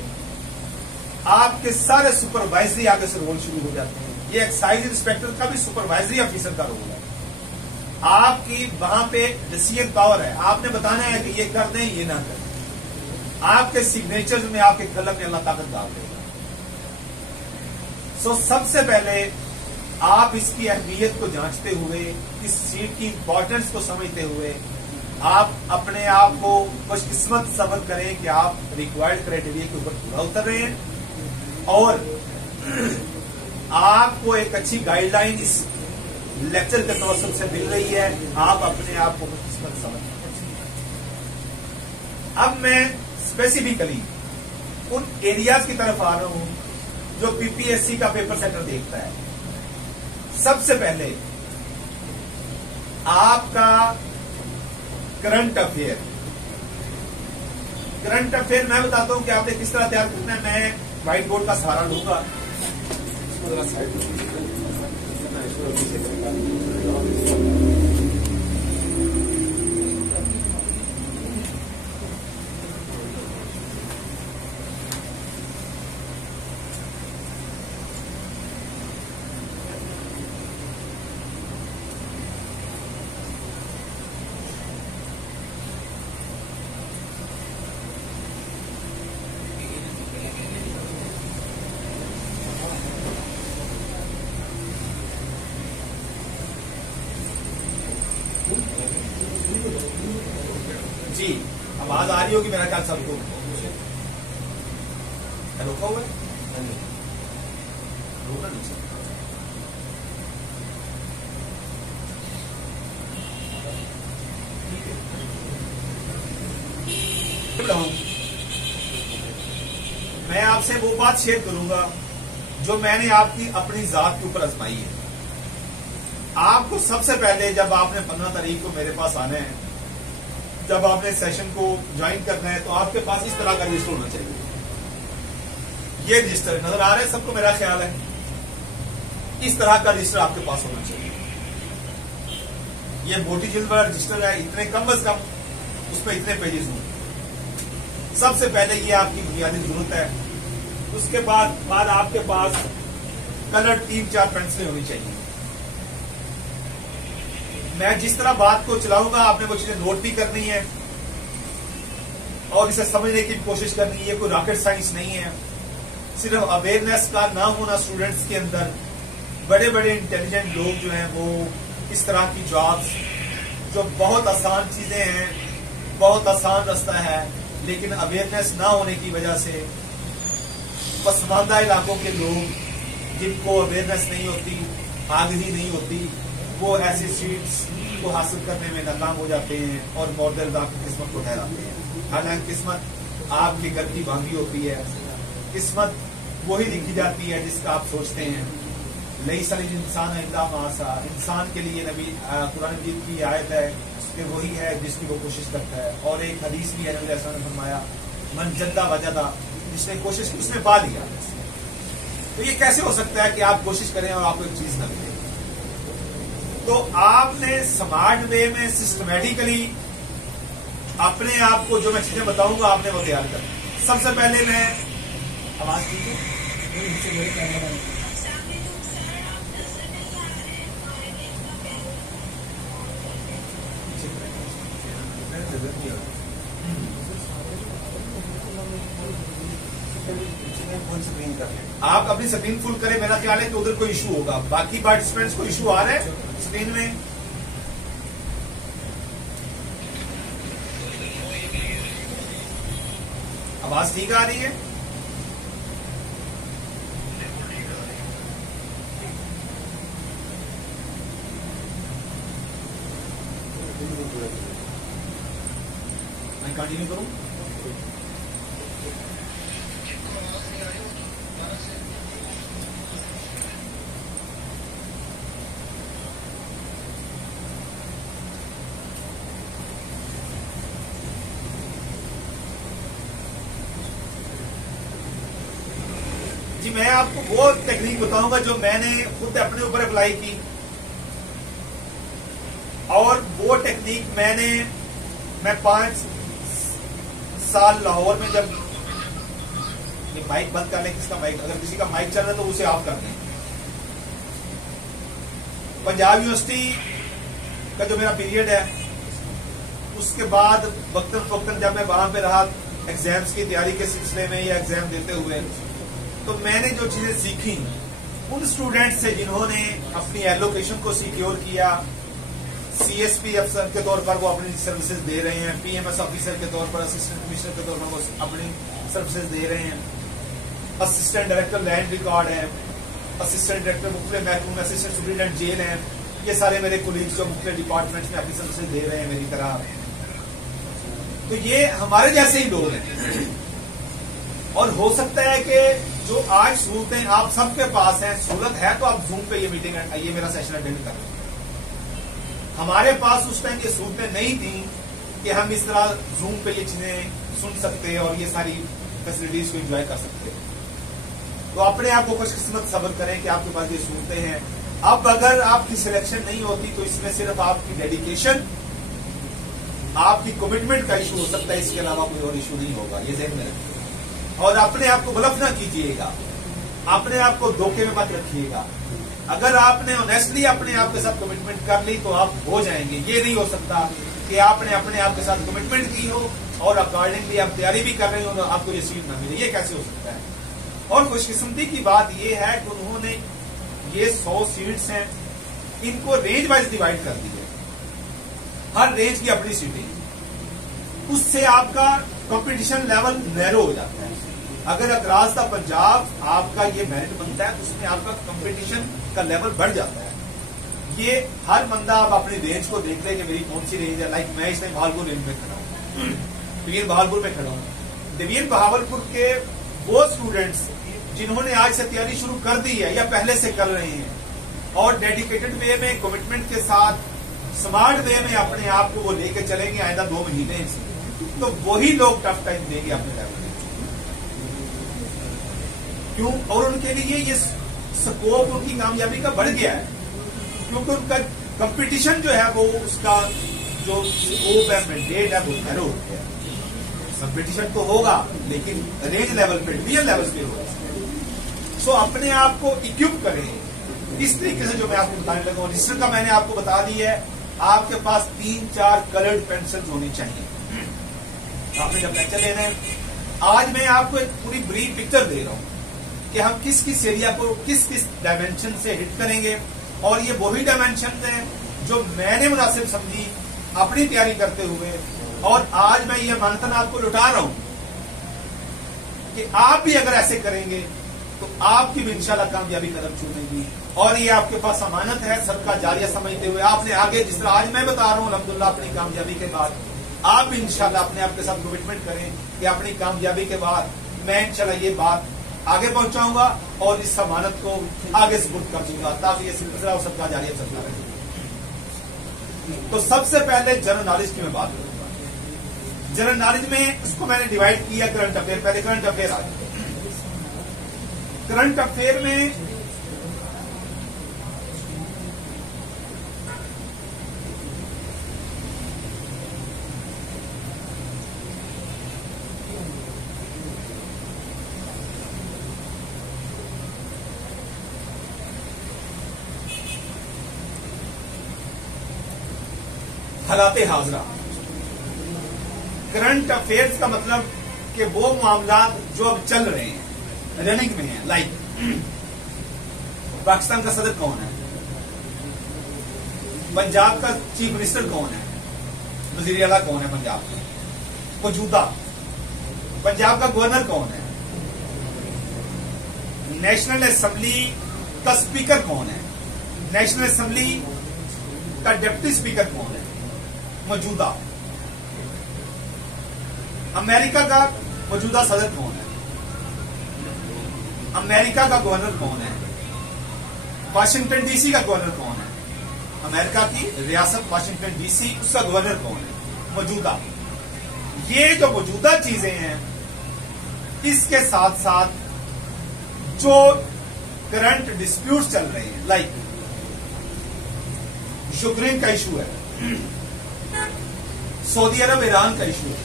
आपके सारे सुपरवाइजरी आगे से रोल शुरू हो जाते हैं। ये एक्साइज इंस्पेक्टर का भी सुपरवाइजरी ऑफिसर का रोल है। आपकी वहां पे डिसीजन पावर है, आपने बताना है कि ये कर दें, ये ना करें। आपके सिग्नेचर्स में, आपके कलम में अल्लाह ताकत डाल देगा। सो सबसे पहले आप इसकी अहमियत को जांचते हुए, इस सीट की इंपॉर्टेंस को समझते हुए, आप अपने आप को खुशकिस्मत सबर करें कि आप रिक्वायर्ड क्राइटेरिया के ऊपर पूरा उतर रहे हैं और आपको एक अच्छी गाइडलाइन इस लेक्चर के तवज्जुह से मिल रही है। आप अपने आप को खुशकिस्मत समझ। अब मैं स्पेसिफिकली उन एरियाज की तरफ आ रहा हूं जो पीपीएससी का पेपर सेटर देखता है। सबसे पहले आपका करंट अफेयर। करंट अफेयर मैं बताता हूं कि आपने किस तरह तैयार करना है। मैं व्हाइट बोर्ड का सहारा लूंगा जी आवाज आ रही होगी मेरा ख्याल सबको। रोका हुआ है रोकना नहीं चाहिए। मैं आपसे वो बात शेयर करूंगा जो मैंने आपकी अपनी जात के ऊपर आजमाई है। आपको सबसे पहले जब आपने 15 तारीख को मेरे पास आना है, जब आपने सेशन को ज्वाइन करना है, तो आपके पास इस तरह का रजिस्टर होना चाहिए। ये रजिस्टर नजर आ रहा है सबको, मेरा ख्याल है इस तरह का रजिस्टर आपके पास होना चाहिए। ये मोटी जिल्द वाला रजिस्टर है, इतने कम अज कम उसमें इतने पेजेस होंगे। सबसे पहले ये आपकी बुनियादी जरूरत है। उसके बाद आपके पास कलर 3-4 पेंसिलें होनी चाहिए। मैं जिस तरह बात को चलाऊंगा आपने वो चीजें नोट भी करनी है और इसे समझने की कोशिश करनी है। ये कोई रॉकेट साइंस नहीं है। सिर्फ अवेयरनेस का ना होना स्टूडेंट्स के अंदर, बड़े बड़े इंटेलिजेंट लोग जो हैं वो इस तरह की जॉब्स जो बहुत आसान चीजें हैं, बहुत आसान रास्ता है, लेकिन अवेयरनेस ना होने की वजह से पसमानदा इलाकों के लोग जिनको अवेयरनेस नहीं होती, आगही नहीं होती, वो ऐसे सीट्स को हासिल करने में नाकाम हो जाते हैं और मौदल आपकी किस्मत को ठहराते हैं। हालांकि किस्मत आपके घर की बांधी होती है, किस्मत वही लिखी जाती है जिसका आप सोचते हैं। लई सलील इंसान इल्ला मासा, इंसान के लिए नबी कुरान मजीद की आयत है कि वही है जिसकी वो कोशिश करता है। और एक हदीस भी है, नबी अलैहि सल्लम ने फरमाया मन जद्दा वजदा, जिसने कोशिश की उसने पा लिया। तो ये कैसे हो सकता है कि आप कोशिश करें और आपको एक चीज न मिले? तो आपने स्मार्ट वे में सिस्टमेटिकली अपने आप को, जो मैं चीजें बताऊंगा, आपने वो तैयार करना। सबसे पहले मैं आवाज कीजिए, आप अपनी स्क्रीन फुल करें। मेरा ख्याल है कि उधर कोई इशू होगा। बाकी पार्टिसिपेंट्स को इशू आ रहा है स्क्रीन में? आवाज ठीक आ रही है? मैं कंटिन्यू करूं? जी मैं आपको वो टेक्निक बताऊंगा जो मैंने खुद अपने ऊपर अप्लाई की, और वो टेक्निक मैं 5 साल लाहौर में, जब ये माइक बंद कर लें, किसका माइक, अगर किसी का माइक चल रहा है तो उसे ऑफ कर दें। पंजाब यूनिवर्सिटी का जो मेरा पीरियड है, उसके बाद वक्तन जब मैं वहां पे रहा एग्जाम्स की तैयारी के सिलसिले में या एग्जाम देते हुए, तो मैंने जो चीजें सीखी उन स्टूडेंट्स से जिन्होंने अपनी एलोकेशन को सिक्योर किया, सीएसपी अफसर के तौर पर वो अपनी सर्विसेज दे रहे हैं, पीएमएस ऑफिसर के तौर पर, असिस्टेंट कमिश्नर के तौर पर वो अपनी सर्विसेज दे रहे हैं, असिस्टेंट डायरेक्टर लैंड रिकॉर्ड है, असिस्टेंट डायरेक्टर मुख्तलिफ महकूम, असिस्टेंट सुप्रीडेंट जेल हैं, ये सारे मेरे कोलीग्स जो मुख्तलिफ डिपार्टमेंट्स में अपनी सर्विसेज दे रहे हैं मेरी तरह। तो ये हमारे जैसे ही लोग हैं, और हो सकता है कि जो आज सहूलतें आप सबके पास हैं, सहूलत है तो आप जूम पे ये मीटिंग, ये मेरा सेशन अटेंड कर लें। हमारे पास उस टाइम ये सहूलतें नहीं थी कि हम इस तरह जूम पे ये चीजें सुन सकते और ये सारी फैसिलिटीज को एंजॉय कर सकते। तो अपने आप को खुशकिस्मत सब्र करें कि आपके पास ये सूरतें हैं। अब अगर आपकी सिलेक्शन नहीं होती तो इसमें सिर्फ आपकी डेडिकेशन, आपकी कमिटमेंट का इशू हो सकता है, इसके अलावा कोई और इशू नहीं होगा, ये ज़हन में रखिए। और अपने आप को ब्लफ ना कीजिएगा, अपने आप को धोखे में मत रखिएगा। अगर आपने ऑनेस्टली अपने आप के साथ कमिटमेंट कर ली तो आप हो जाएंगे। ये नहीं हो सकता कि आपने अपने आप के साथ कमिटमेंट की हो और अकॉर्डिंगली आप तैयारी भी कर रहे हो तो आपको ये सीट ना मिले, ये कैसे हो सकता है। और खुशकिस्मती की बात ये है कि उन्होंने ये 100 सीट्स हैं, इनको रेंज वाइज डिवाइड कर दी है, हर रेंज की अपनी सीटिंग, उससे आपका कंपटीशन लेवल नैरो हो जाता है। अगर अक्रॉस द पंजाब आपका ये मेरिट बनता है तो उसमें आपका कंपटीशन का लेवल बढ़ जाता है। ये हर बंदा आप अपनी रेंज को देख ले कि मेरी कौन सी रेंज है। लाइक मैं इस टाइम बहावलपुर रेंज में खड़ा हूँ, डिवीजन बहावलपुर में खड़ा हूँ। डिवीजन बहावलपुर के वो स्टूडेंट्स जिन्होंने आज से तैयारी शुरू कर दी है या पहले से कर रहे हैं और डेडिकेटेड वे में, कमिटमेंट के साथ, स्मार्ट वे में अपने आप को वो लेके चलेंगे आइंदा 2 महीने से, तो वही लोग टफ टाइम देंगे अपने लेवल में। क्यों? और उनके लिए ये स्कोप उनकी कामयाबी का बढ़ गया है, क्योंकि उनका कंपटीशन जो है वो, उसका जो स्कोप है, मैंडेट है, वो नैरो हो गया। कंपटीशन तो होगा लेकिन रेंज लेवल पे, डिवीजन लेवल पे होगा। सो अपने आप को इक्विप करें इस तरीके से, जो मैं आपको बताने लगा। रजिस्टर का मैंने आपको बता दी है, आपके पास 3-4 कलर्ड पेंसिल्स होनी चाहिए आपने जब लेक्चर लेना है। आज मैं आपको एक पूरी ब्रीफ पिक्चर दे रहा हूं कि हम किस किस एरिया को किस किस डायमेंशन से हिट करेंगे, और ये वही डायमेंशन हैं जो मैंने मुनासिब समझी अपनी तैयारी करते हुए, और आज मैं ये मानतन आपको लुटा रहा हूं कि आप भी अगर ऐसे करेंगे तो आपकी भी इंशाल्लाह कामयाबी कदम चूमेगी। और ये आपके पास अमानत है, सबका जारिया समझते हुए आपने आगे, जिस तरह आज मैं बता रहा हूं अल्हम्दुलिल्लाह अपनी कामयाबी के बाद, आप भी इंशाल्लाह अपने आप के साथ कमिटमेंट करें कि अपनी कामयाबी के बाद मैं इंशाल्लाह ये बात आगे पहुंचाऊंगा और इस अमानत को आगे सुपुर्द कर दूंगा, ताकि ये सिलसिला और सबका जारिया चलता रहे। तो सबसे पहले जनरल नॉलेज की मैं बात करूंगा। जनरल नॉलेज में उसको मैंने डिवाइड किया करंट अफेयर। पहले करंट अफेयर आ जाए। करंट अफेयर में हालाते हाजरा। करंट अफेयर्स का मतलब कि वो मामला जो अब चल रहे हैं, रनिंग में है। लाइक पाकिस्तान का सदर कौन है, पंजाब का चीफ मिनिस्टर कौन है, वजीर आला कौन है पंजाब का, मौजूदा पंजाब का गवर्नर कौन है, नेशनल असेंबली का स्पीकर कौन है, नेशनल असेंबली का डिप्टी स्पीकर कौन है मौजूदा, अमेरिका का मौजूदा सदर कौन है, अमेरिका का गवर्नर कौन है, वाशिंगटन डीसी का गवर्नर कौन है, अमेरिका की रियासत वाशिंगटन डीसी, उसका गवर्नर कौन है मौजूदा। ये जो मौजूदा चीजें हैं, इसके साथ साथ जो करंट डिस्प्यूट चल रहे हैं, लाइक यूक्रेन का इशू है, सऊदी अरब ईरान का इशू है,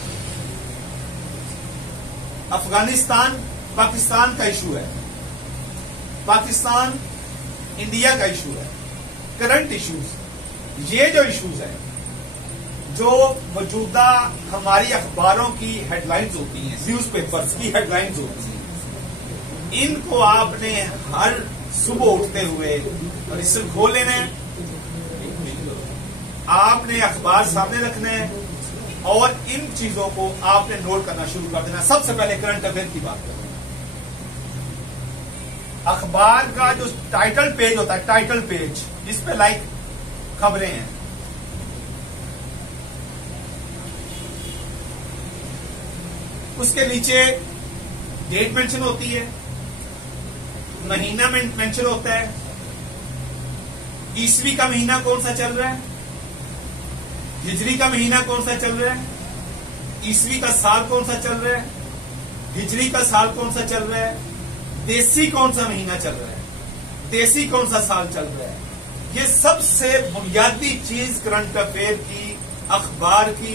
अफगानिस्तान पाकिस्तान का इशू है, पाकिस्तान इंडिया का इशू है, करंट इश्यूज। ये जो इश्यूज हैं, जो मौजूदा हमारी अखबारों की हेडलाइंस होती हैं, न्यूज़पेपर्स की हेडलाइंस होती हैं, इनको आपने हर सुबह उठते हुए रजिस्टर खोल लेना है, आपने अखबार सामने रखना है और इन चीजों को आपने नोट करना शुरू कर देना। सबसे पहले करंट अफेयर की बात करें। अखबार का जो टाइटल पेज होता है, टाइटल पेज जिस पे लाइक खबरें हैं, उसके नीचे डेट मेंशन होती है, महीना मेंशन होता है, ईस्वी का महीना कौन सा चल रहा है, हिजरी का महीना कौन सा चल रहा है, ईस्वी का साल कौन सा चल रहा है, हिजरी का साल कौन सा चल रहा है, देसी कौन सा महीना चल रहा है, देसी कौन सा साल चल रहा है, ये सबसे बुनियादी चीज करंट अफेयर की, अखबार की,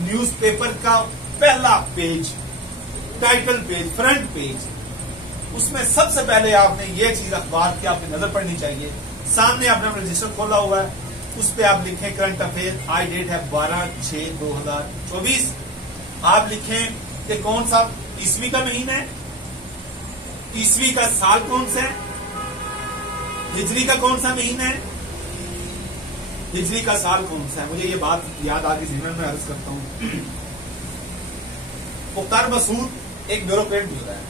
न्यूज़पेपर का पहला page, title page, front page, उसमें सबसे पहले आपने ये चीज अखबार की आपकी नजर पड़नी चाहिए। सामने आपने रजिस्टर खोला हुआ है, उस पर आप लिखें करंट अफेयर, आज डेट है 12/6/2024। आप लिखें कि कौन सा ईस्वी का महीना है, ईस्वी का साल कौन सा है, हिजरी का कौन सा महीना है, हिजरी का साल कौन सा है। मुझे ये बात याद आ गई, जिम्मन में अर्ज करता हूं। मुख्तार मसूद एक ब्यूरोक्रेट भी होता है,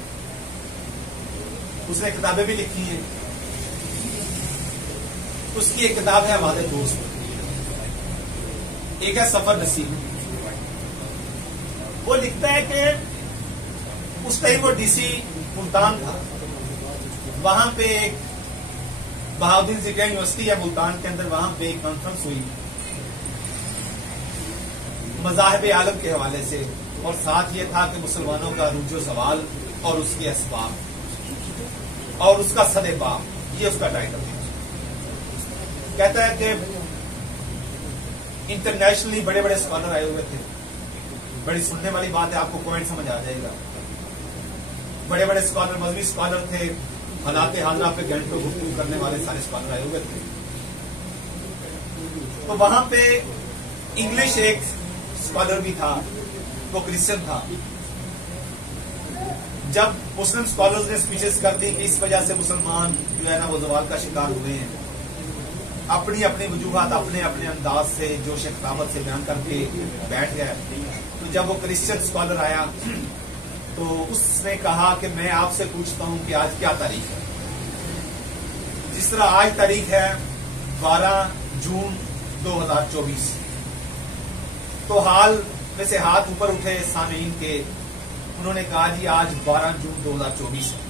उसने किताबें भी लिखी हैं। उसकी एक किताब है हमारे दोस्त, एक है सफर नसीब। वो लिखता है कि उस टाइम वो डीसी मुल्तान था, वहां पे एक बहाउद्दीन ज़िया यूनिवर्सिटी है मुल्तान के अंदर, वहां पे एक कॉन्फ्रेंस हुई मज़ाहिब आलम के हवाले से, और साथ ये था कि मुसलमानों का रुजू सवाल और उसके असबाब और उसका सदेबाब, ये उसका टाइटल है। कहता है कि इंटरनेशनली बड़े बड़े स्कॉलर आए हुए थे। बड़ी सुनने वाली बात है, आपको पॉइंट समझ आ जाएगा। बड़े बड़े स्कॉलर, मजहबी स्कॉलर थे, हालात हाजरा पे घंटों गुफ्तगू करने वाले सारे स्कॉलर आए हुए थे। तो वहां पे इंग्लिश एक स्कॉलर भी था, वो क्रिश्चियन था। जब मुस्लिम स्कॉलर्स ने स्पीचेस कर दी कि इस वजह से मुसलमान जो है ना वो जवाल का शिकार हुए हैं, अपनी अपनी वजूहात अपने अपने अंदाज से जोश खिताबत से बयान करके बैठ गए। तो जब वो क्रिश्चियन स्कॉलर आया तो उसने कहा कि मैं आपसे पूछता हूं कि आज क्या तारीख है। जिस तरह आज तारीख है 12 जून 2024, तो हाल में से हाथ ऊपर उठे सामीन के, उन्होंने कहा जी आज 12 जून 2024 है।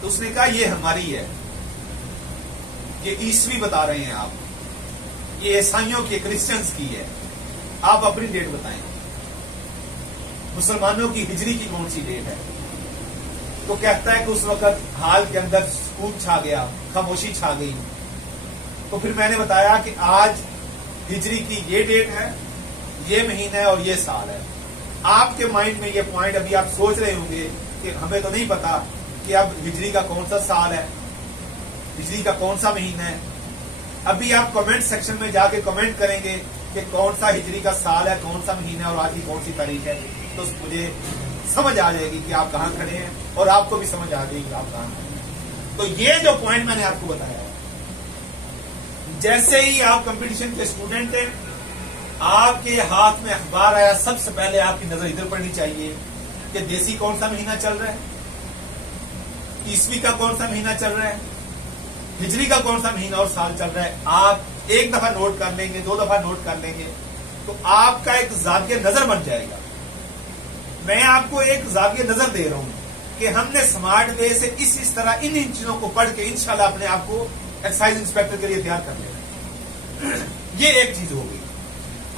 तो उसने कहा ये हमारी है, ये ईस्वी बता रहे हैं आप, ये ईसाइयों की, क्रिश्चियंस की है, आप अपनी डेट बताएं। मुसलमानों की हिजरी की कौन सी डेट है? तो कहता है कि उस वक्त हाल के अंदर सुकून छा गया, खामोशी छा गई। तो फिर मैंने बताया कि आज हिजरी की ये डेट है, ये महीना है और ये साल है। आपके माइंड में ये पॉइंट अभी आप सोच रहे होंगे कि हमें तो नहीं पता कि अब हिजरी का कौन सा साल है, हिजरी का कौन सा महीना है। अभी आप कमेंट सेक्शन में जाके कमेंट करेंगे कि कौन सा हिजरी का साल है, कौन सा महीना है और आज की कौन सी तारीख है, तो मुझे समझ आ जाएगी कि आप कहां खड़े हैं और आपको भी समझ आ जाएगी आप कहां खड़े हैं। तो ये जो पॉइंट मैंने आपको बताया, जैसे ही आप कंपटीशन के स्टूडेंट हैं, आपके हाथ में अखबार आया, सबसे पहले आपकी नजर इधर पड़नी चाहिए कि देसी कौन सा महीना चल रहा है, ईस्वी का कौन सा महीना चल रहा है, हिजरी का कौन सा महीना और साल चल रहा है। आप एक दफा नोट कर लेंगे, 2 दफा नोट कर लेंगे, तो आपका एक जाविया नजर बन जाएगा। मैं आपको एक जाविया नजर दे रहा हूं कि हमने स्मार्ट वे से इस तरह इन चीजों को पढ़ के इंशाल्लाह अपने आप को एक्साइज इंस्पेक्टर के लिए तैयार कर लेना। ये एक चीज हो गई।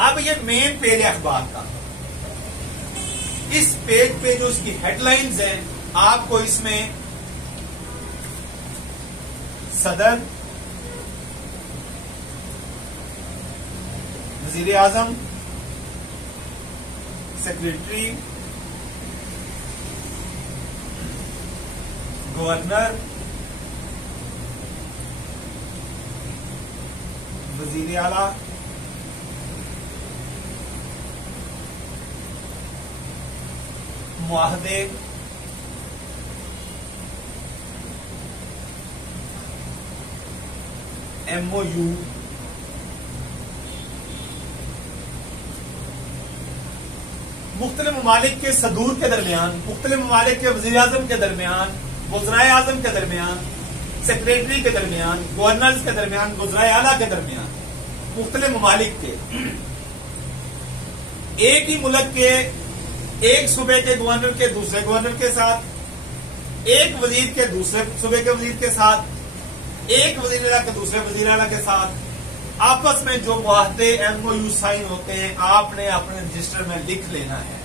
अब ये मेन पेज है अखबार का। इस पेज पे जो उसकी हेडलाइंस हैं, आपको इसमें सदर, वजीर आजम, सेक्रेटरी, गवर्नर, वजीर आला, मुआहदे, MOU, मुख्तलिफ ममालिक के सदूर के दरमियान, मुख्तलिफ ममालिक के वज़ीर आज़म के दरमियान, वज़राए आज़म के दरमियान, सेक्रेटरी के दरमियान, गवर्नर्स के दरमियान, वज़राए आला के दरमियान, मुख्तलिफ ममालिक के, एक ही मुल्क के एक सूबे के गवर्नर के दूसरे गवर्नर के साथ, एक वजीर के दूसरे सूबे के वजीर के साथ, एक वजीर आला के दूसरे वजीर आला के साथ आपस में जो मुआहदे MOU साइन होते हैं, आपने अपने रजिस्टर में लिख लेना है।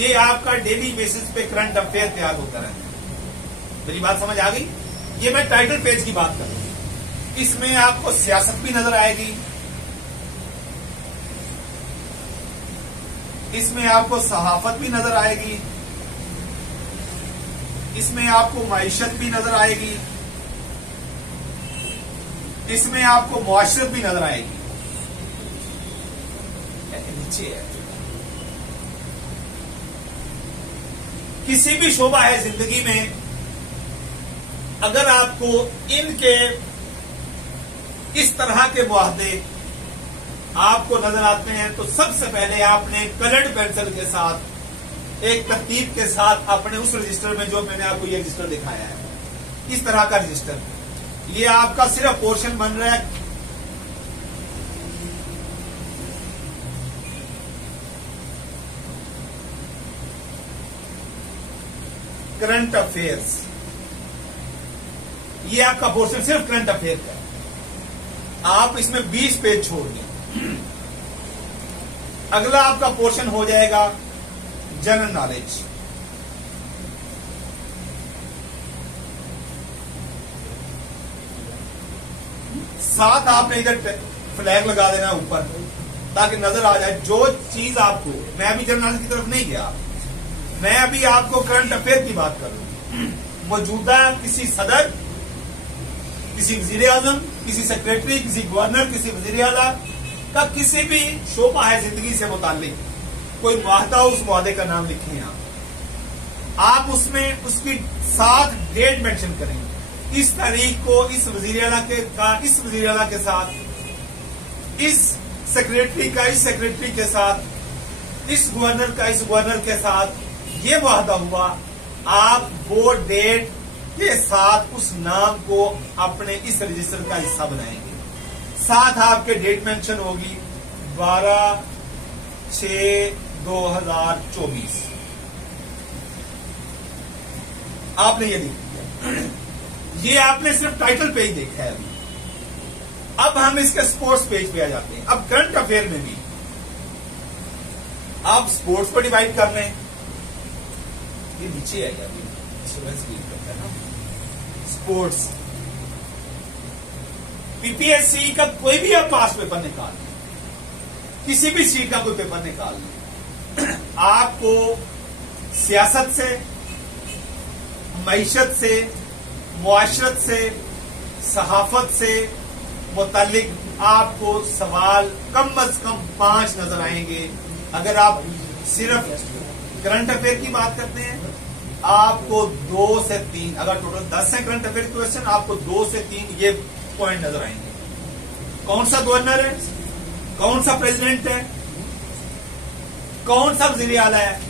ये आपका डेली बेसिस पे करंट अफेयर तैयार होता रहता है। मेरी बात समझ आ गई? ये मैं टाइटल पेज की बात कर रहा हूं। इसमें आपको सियासत भी नजर आएगी, इसमें आपको सहाफत भी नजर आएगी, इसमें आपको मईशत भी नजर आएगी, इसमें आपको मुआशरत भी नजर आएगी। नीचे है, किसी भी शोबा है जिंदगी में, अगर आपको इनके इस तरह के मुआहदे आपको नजर आते हैं तो सबसे पहले आपने कलर्ड पेंसिल के साथ एक तरतीब के साथ अपने उस रजिस्टर में, जो मैंने आपको ये रजिस्टर दिखाया है, इस तरह का रजिस्टर, ये आपका सिर्फ पोर्शन बन रहा है करंट अफेयर्स। ये आपका पोर्शन सिर्फ करंट अफेयर का है। आप इसमें 20 पेज छोड़ दें। अगला आपका पोर्शन हो जाएगा जनरल नॉलेज। साथ आपने इधर फ्लैग लगा देना ऊपर, ताकि नजर आ जाए जो चीज आपको, मैं अभी जनरल नॉलेज की तरफ नहीं गया, मैं अभी आपको करंट अफेयर की बात कर रहा हूं। मौजूदा किसी सदर, किसी वजीर आजम, किसी सेक्रेटरी, किसी गवर्नर, किसी वजीर आला का किसी भी शोबा है जिंदगी से मुताल्लिक, कोई मुआहदा, उस मुआहदे का नाम लिखें आप उसमें उसकी साथ डेट मेंशन करेंगे। इस तारीख को इस वजीर आला इस वजीर आला के साथ, इस सेक्रेटरी का इस सेक्रेटरी के साथ, इस गवर्नर का इस गवर्नर के साथ ये मुआहदा हुआ। आप वो डेट के साथ उस नाम को अपने इस रजिस्टर का हिस्सा बनाएंगे। साथ आपके डेट मेंशन होगी 12/6/2024। आपने ये लिख दिया। ये आपने सिर्फ टाइटल पेज देखा है अभी। अब हम इसके स्पोर्ट्स पेज पे आ जाते हैं। अब करंट अफेयर में भी आप स्पोर्ट्स पर डिवाइड कर लें। ये नीचे है ना स्पोर्ट्स। पीपीएससी का कोई भी आप पास पेपर निकाल लें, किसी भी सीट का कोई पेपर निकाल लें, आपको सियासत से, मईशत से, मुआशरत से, सहाफत से मुतालिक आपको सवाल कम अज कम 5 नजर आएंगे। अगर आप सिर्फ करंट अफेयर की बात करते हैं, आपको 2 से 3, अगर टोटल 10 है करंट अफेयर क्वेश्चन, आपको 2 से 3 ये पॉइंट नजर आएंगे। कौन सा गवर्नर है, कौन सा प्रेसिडेंट है, कौन सा वजीर आला है,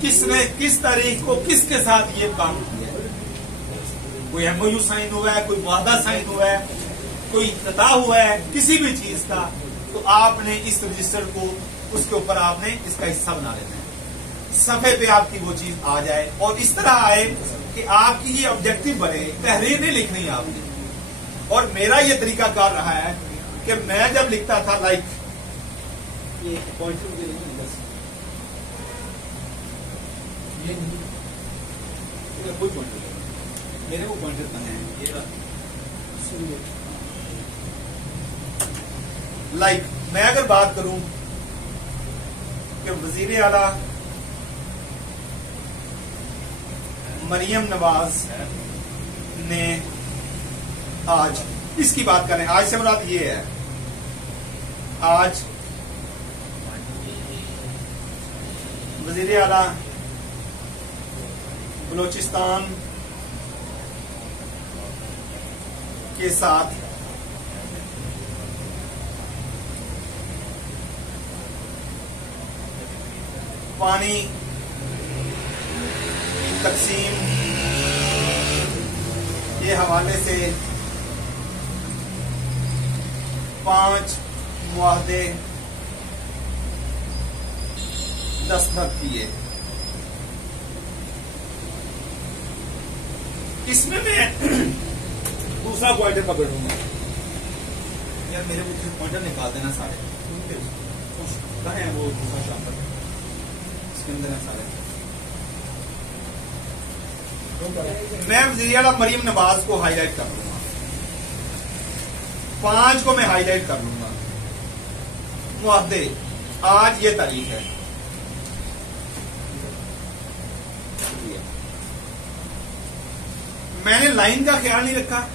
किसने किस तारीख को किसके साथ ये काम किया है, कोई एमओयू साइन हुआ है, कोई वादा साइन हुआ है, कोई इफ्तिताह हुआ है किसी भी चीज का, तो आपने इस रजिस्टर को उसके ऊपर आपने इसका हिस्सा बना लेना है। सफे पे आपकी वो चीज आ जाए और इस तरह आए कि आपकी ये ऑब्जेक्टिव बने। तहरीर नहीं लिखनी आपने। और मेरा ये तरीका कार रहा है कि मैं जब लिखता था लाइक ये पॉइंटर कोई पॉइंटर मेरे को पॉइंटर कहाँ है, लाइक मैं अगर बात करूं कि वजीर आला मरियम नवाज ने आज, इसकी बात करें, आज से मुराद ये है, आज वजीर आला बलोचिस्तान के साथ पानी की तकसीम के हवाले से 5 मुआहदे दस्तखत किए। इसमें मैं दूसरा पॉइंटर पकड़ूंगा। यार मेरे को पॉइंटर निकाल देना सारे, कहाँ है वो दूसरा चैप्टर, इसके अंदर है सारे। मैं वज़ीर-ए-आला मरीम नवाज को हाईलाइट कर लूंगा, 5 को मैं हाईलाइट कर लूंगा। मुआहदे, आज ये तारीख है, मैंने लाइन का ख्याल नहीं रखा,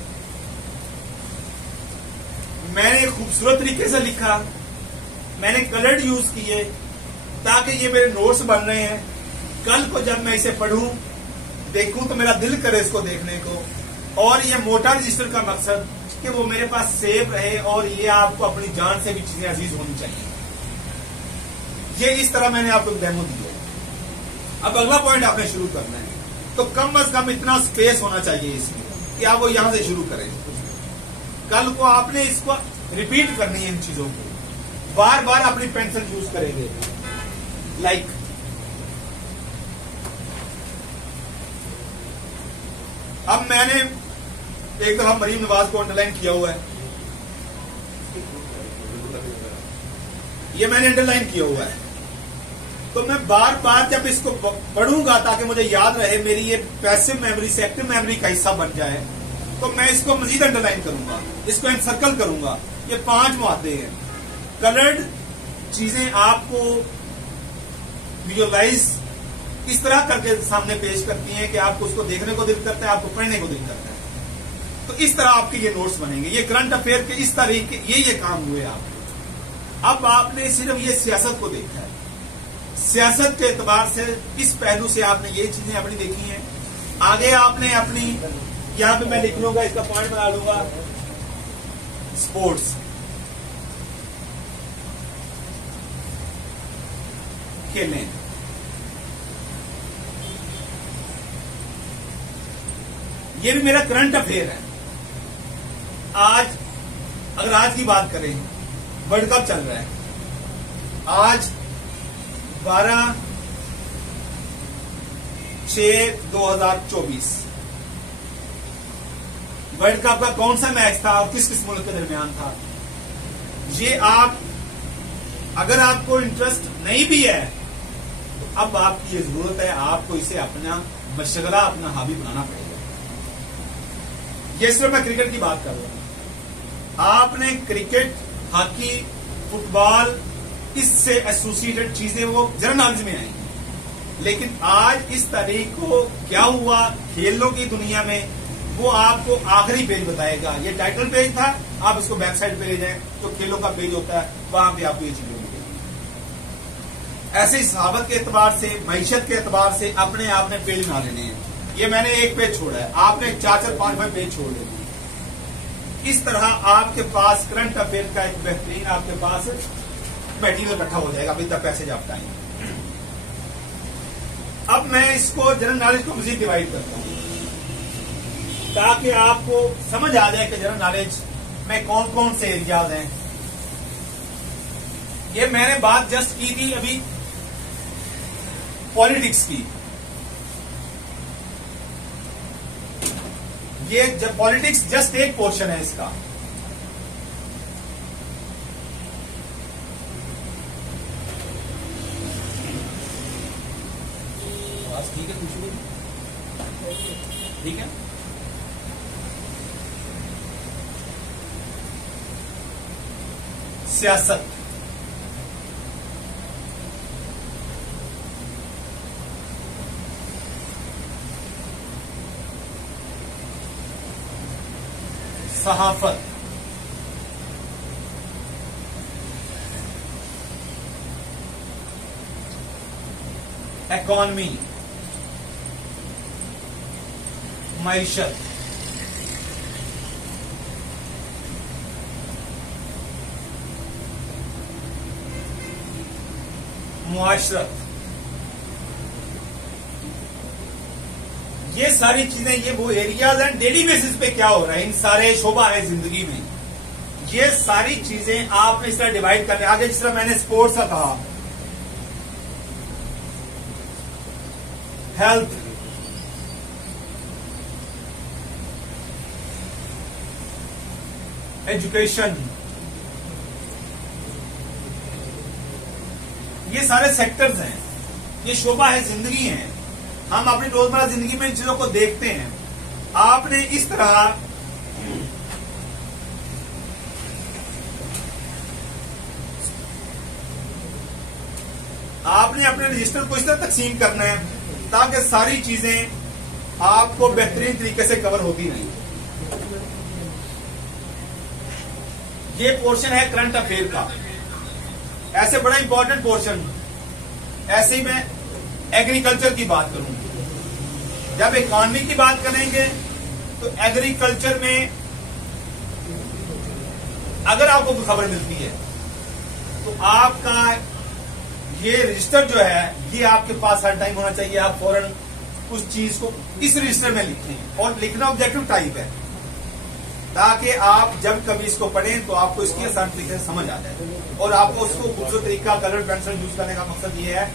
मैंने खूबसूरत तरीके से लिखा, मैंने कलर्ड यूज किए ताकि ये मेरे नोट्स बन रहे हैं। कल को जब मैं इसे पढ़ूं देखूं तो मेरा दिल करे इसको देखने को। और ये मोटा रजिस्टर का मकसद कि वो मेरे पास सेव रहे और ये आपको अपनी जान से भी चीजें अजीज होनी चाहिए। ये इस तरह मैंने आपको डेमो दी है। अब अगला पॉइंट आपने शुरू करना है, तो कम अज कम इतना स्पेस होना चाहिए इसमें कि आप वो यहां से शुरू करें। कल को आपने इसको रिपीट करनी है, इन चीजों को बार बार अपनी पेंसिल यूज करेंगे। लाइक अब मैंने एक दफा मरीम नवाज को अंडरलाइन किया हुआ है, ये मैंने अंडरलाइन किया हुआ है, तो मैं बार बार जब इसको पढ़ूंगा ताकि मुझे याद रहे, मेरी ये पैसिव मेमोरी से एक्टिव मेमोरी का हिस्सा बन जाए, तो मैं इसको मजीद अंडरलाइन करूंगा, इसको एनसर्कल करूंगा। ये 5 मुआहदे हैं। कलर्ड चीजें आपको विजुअलाइज इस तरह करके सामने पेश करती हैं कि आपको उसको देखने को दिल करता है, आपको पढ़ने को दिल करता है। तो इस तरह आपके ये नोट्स बनेंगे। ये करंट अफेयर के इस तारीख के ये काम हुए आपके। अब आपने सिर्फ ये सियासत को देखा है, सियासत के एतबार से इस पहलू से आपने ये चीजें अपनी देखी हैं। आगे आपने अपनी, यहां पे मैं लिख लूंगा, इसका पॉइंट बना लूंगा, स्पोर्ट्स, खेलें, ये भी मेरा करंट अफेयर है। आज अगर आज की बात करें, वर्ल्ड कप चल रहा है, आज 12/6/2024 वर्ल्ड कप का कौन सा मैच था और किस किस मुल्क के दरमियान था। ये आप, अगर आपको इंटरेस्ट नहीं भी है तो अब आपकी ये जरूरत है, आपको इसे अपना मशगला, अपना हॉबी बनाना पड़ेगा। ये सिर्फ मैं क्रिकेट की बात कर रहा हूं। आपने क्रिकेट, हॉकी, फुटबॉल, इससे एसोसिएटेड चीजें वो जनरल नॉलेज में आएंगी, लेकिन आज इस तारीख को क्या हुआ खेलों की दुनिया में, वो आपको आखिरी पेज बताएगा। ये टाइटल पेज था, आप इसको बैक साइड पे ले जाएं तो खेलों का पेज होता है, वहां पे आपको ये चीजें मिलेंगी। ऐसे सहाबत के एतबार से, मईशत के एतबार से अपने आपने पेज बना लेने हैं। ये मैंने एक पेज छोड़ा है, आपने 4-4, 5-5 पेज छोड़ लेने। इस तरह आपके पास करंट अफेयर का एक बेहतरीन आपके पास मटेरियल इकट्ठा हो जाएगा। अभी तक पैसेज आप टाइम। अब मैं इसको जनरल नॉलेज को मजीद डिवाइड करता हूं ताकि आपको समझ आ जाए कि जनरल नॉलेज में कौन कौन से एरियाज हैं। ये मैंने बात जस्ट की थी अभी पॉलिटिक्स की। ये जब पॉलिटिक्स जस्ट एक पोर्शन है इसका। ठीक है, खुशबू ठीक है। सियासत, सहाफत, इकॉनमी, मईशत, मुआशरत, ये सारी चीजें, ये वो एरियाज हैं डेली बेसिस पे क्या हो रहा है, इन सारे शोबा है जिंदगी में। ये सारी चीजें आपने इस तरह डिवाइड करने। आगे जिस तरह मैंने स्पोर्ट्स का कहा, हेल्थ, एजुकेशन, ये सारे सेक्टर्स हैं, ये शोबा है जिंदगी है। हम अपनी रोजमर्रा जिंदगी में इन चीजों को देखते हैं। आपने इस तरह आपने अपने रजिस्टर को इस तरह तकसीम करना है ताकि सारी चीजें आपको बेहतरीन तरीके से कवर होती रहें। ये पोर्शन है करंट अफेयर का, ऐसे बड़ा इंपॉर्टेंट पोर्शन। ऐसे ही मैं एग्रीकल्चर की बात करूंगा। जब इकॉनमी की बात करेंगे तो एग्रीकल्चर में अगर आपको कोई खबर मिलती है तो आपका ये रजिस्टर जो है ये आपके पास हर टाइम होना चाहिए। आप फौरन उस चीज को इस रजिस्टर में लिखें, और लिखना ऑब्जेक्टिव टाइप है ताकि आप जब कभी इसको पढ़ें तो आपको इसकी आसान तरीके से समझ आ जाए, और आपको उसको खूबसूरत तरीका कलर पेंसिल यूज करने का मकसद ये है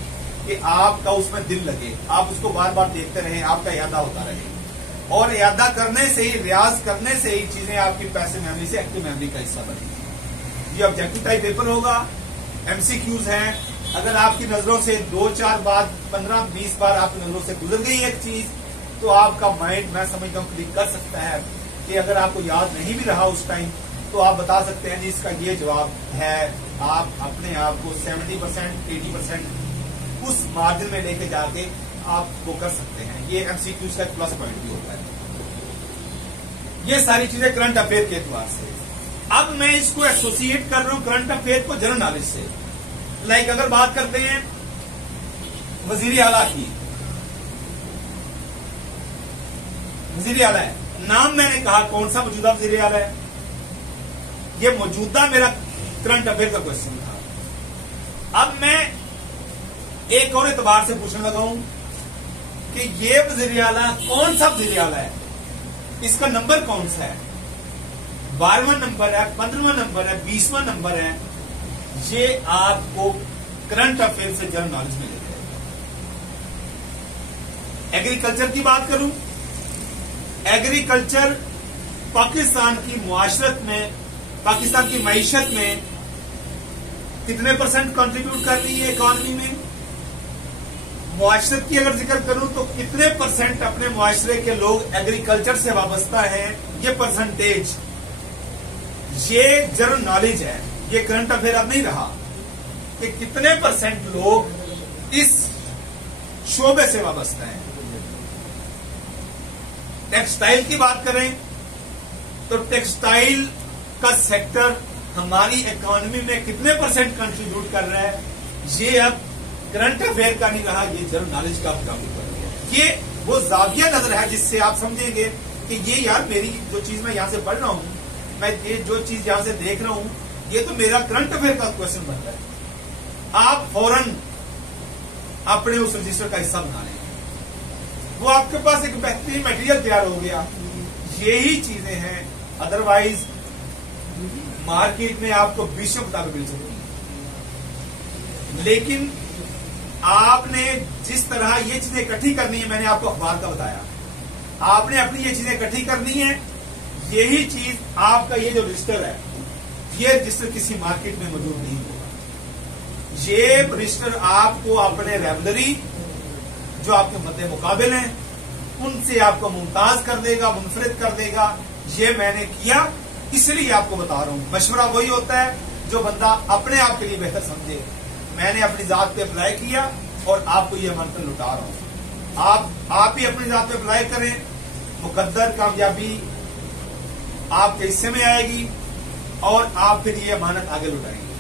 कि आपका उसमें दिल लगे, आप उसको बार बार देखते रहें, आपका यादा होता रहे। और यादा करने से ही, रियाज करने से ही चीजें आपकी पैसिव मेमोरी से एक्टिव मेमोरी का हिस्सा बनेगी। ये ऑब्जेक्टिव टाइप पेपर होगा, एमसीक्यूज हैं। अगर आपकी नजरों से 2-4 बार, 15-20 बार आपकी नजरों से गुजर गई एक चीज तो आपका माइंड, मैं समझता हूँ, क्लिक कर सकता है कि अगर आपको याद नहीं भी रहा उस टाइम तो आप बता सकते हैं जी इसका ये जवाब है। आप अपने आप को 70%, 80% उस मार्जिन में लेके जाके आप वो कर सकते हैं। ये एमसीक्यूज का प्लस पॉइंट भी होता है। ये सारी चीजें करंट अफेयर के एतबार से। अब मैं इसको एसोसिएट कर रहा हूं करंट अफेयर को जनरल नॉलेज से। लाइक अगर बात करते हैं वजीर आला की, वजीर आला है नाम, मैंने कहा कौन सा मौजूदा वजीर आला है, ये मौजूदा मेरा करंट अफेयर का क्वेश्चन था। अब मैं एक और एतबार से पूछने लगा हूं कि ये वजीर आला कौन सा वजीर आला है, इसका नंबर कौन सा है, 12वां नंबर है, 15वां नंबर है, 20वां नंबर है। ये आपको करंट अफेयर से जनरल नॉलेज में लेते हैं। एग्रीकल्चर की बात करूं, एग्रीकल्चर पाकिस्तान की मुआशरत में, पाकिस्तान की मईशत में कितने % कंट्रीब्यूट कर रही है इकॉनमी में। मुआशरत की अगर जिक्र करूं तो कितने % अपने मुआशरे के लोग एग्रीकल्चर से वाबस्ता हैं, ये परसेंटेज, ये जनरल नॉलेज है। ये करंट अफेयर अब नहीं रहा कि कितने % लोग इस शोबे से वाबस्ता हैं। टेक्सटाइल की बात करें तो टेक्सटाइल का सेक्टर हमारी इकोनॉमी में कितने % कंट्रीब्यूट कर रहा है, ये अब करंट अफेयर का नहीं रहा, ये जनरल नॉलेज का काम कर रहा है। ये वो जाविया नजर है जिससे आप समझेंगे कि ये यार मेरी जो चीज मैं यहां से पढ़ रहा हूं, मैं ये जो चीज यहां से देख रहा हूं, ये तो मेरा करंट अफेयर का क्वेश्चन बनता है। आप फौरन अपने उस रजिस्टर का हिस्सा बना लें, वो आपके पास एक बेहतरीन मटेरियल तैयार हो गया। यही चीजें हैं, अदरवाइज मार्केट में आपको 20 किताबें मिल सकती हैं, लेकिन आपने जिस तरह ये चीजें इकट्ठी करनी है, मैंने आपको अखबार का बताया, आपने अपनी ये चीजें इकट्ठी करनी है। यही चीज आपका ये जो रजिस्टर है, ये रजिस्टर किसी मार्केट में मौजूद नहीं होगा। ये रजिस्टर आपको अपने रेवलरी जो आपके मद्दे मुकाबिल हैं उनसे आपको मुमताज कर देगा, मुनफरिद कर देगा। ये मैंने किया इसलिए आपको बता रहा हूं। मशवरा वही होता है जो बंदा अपने आप के लिए बेहतर समझे। मैंने अपनी जात पे अप्लाई किया और आपको ये अमानत लुटा रहा हूं। आप भी अपनी जात पे अप्लाई करें, मुकद्दर कामयाबी आपके हिस्से में आएगी और आप फिर ये अमानत आगे लुटाएंगे।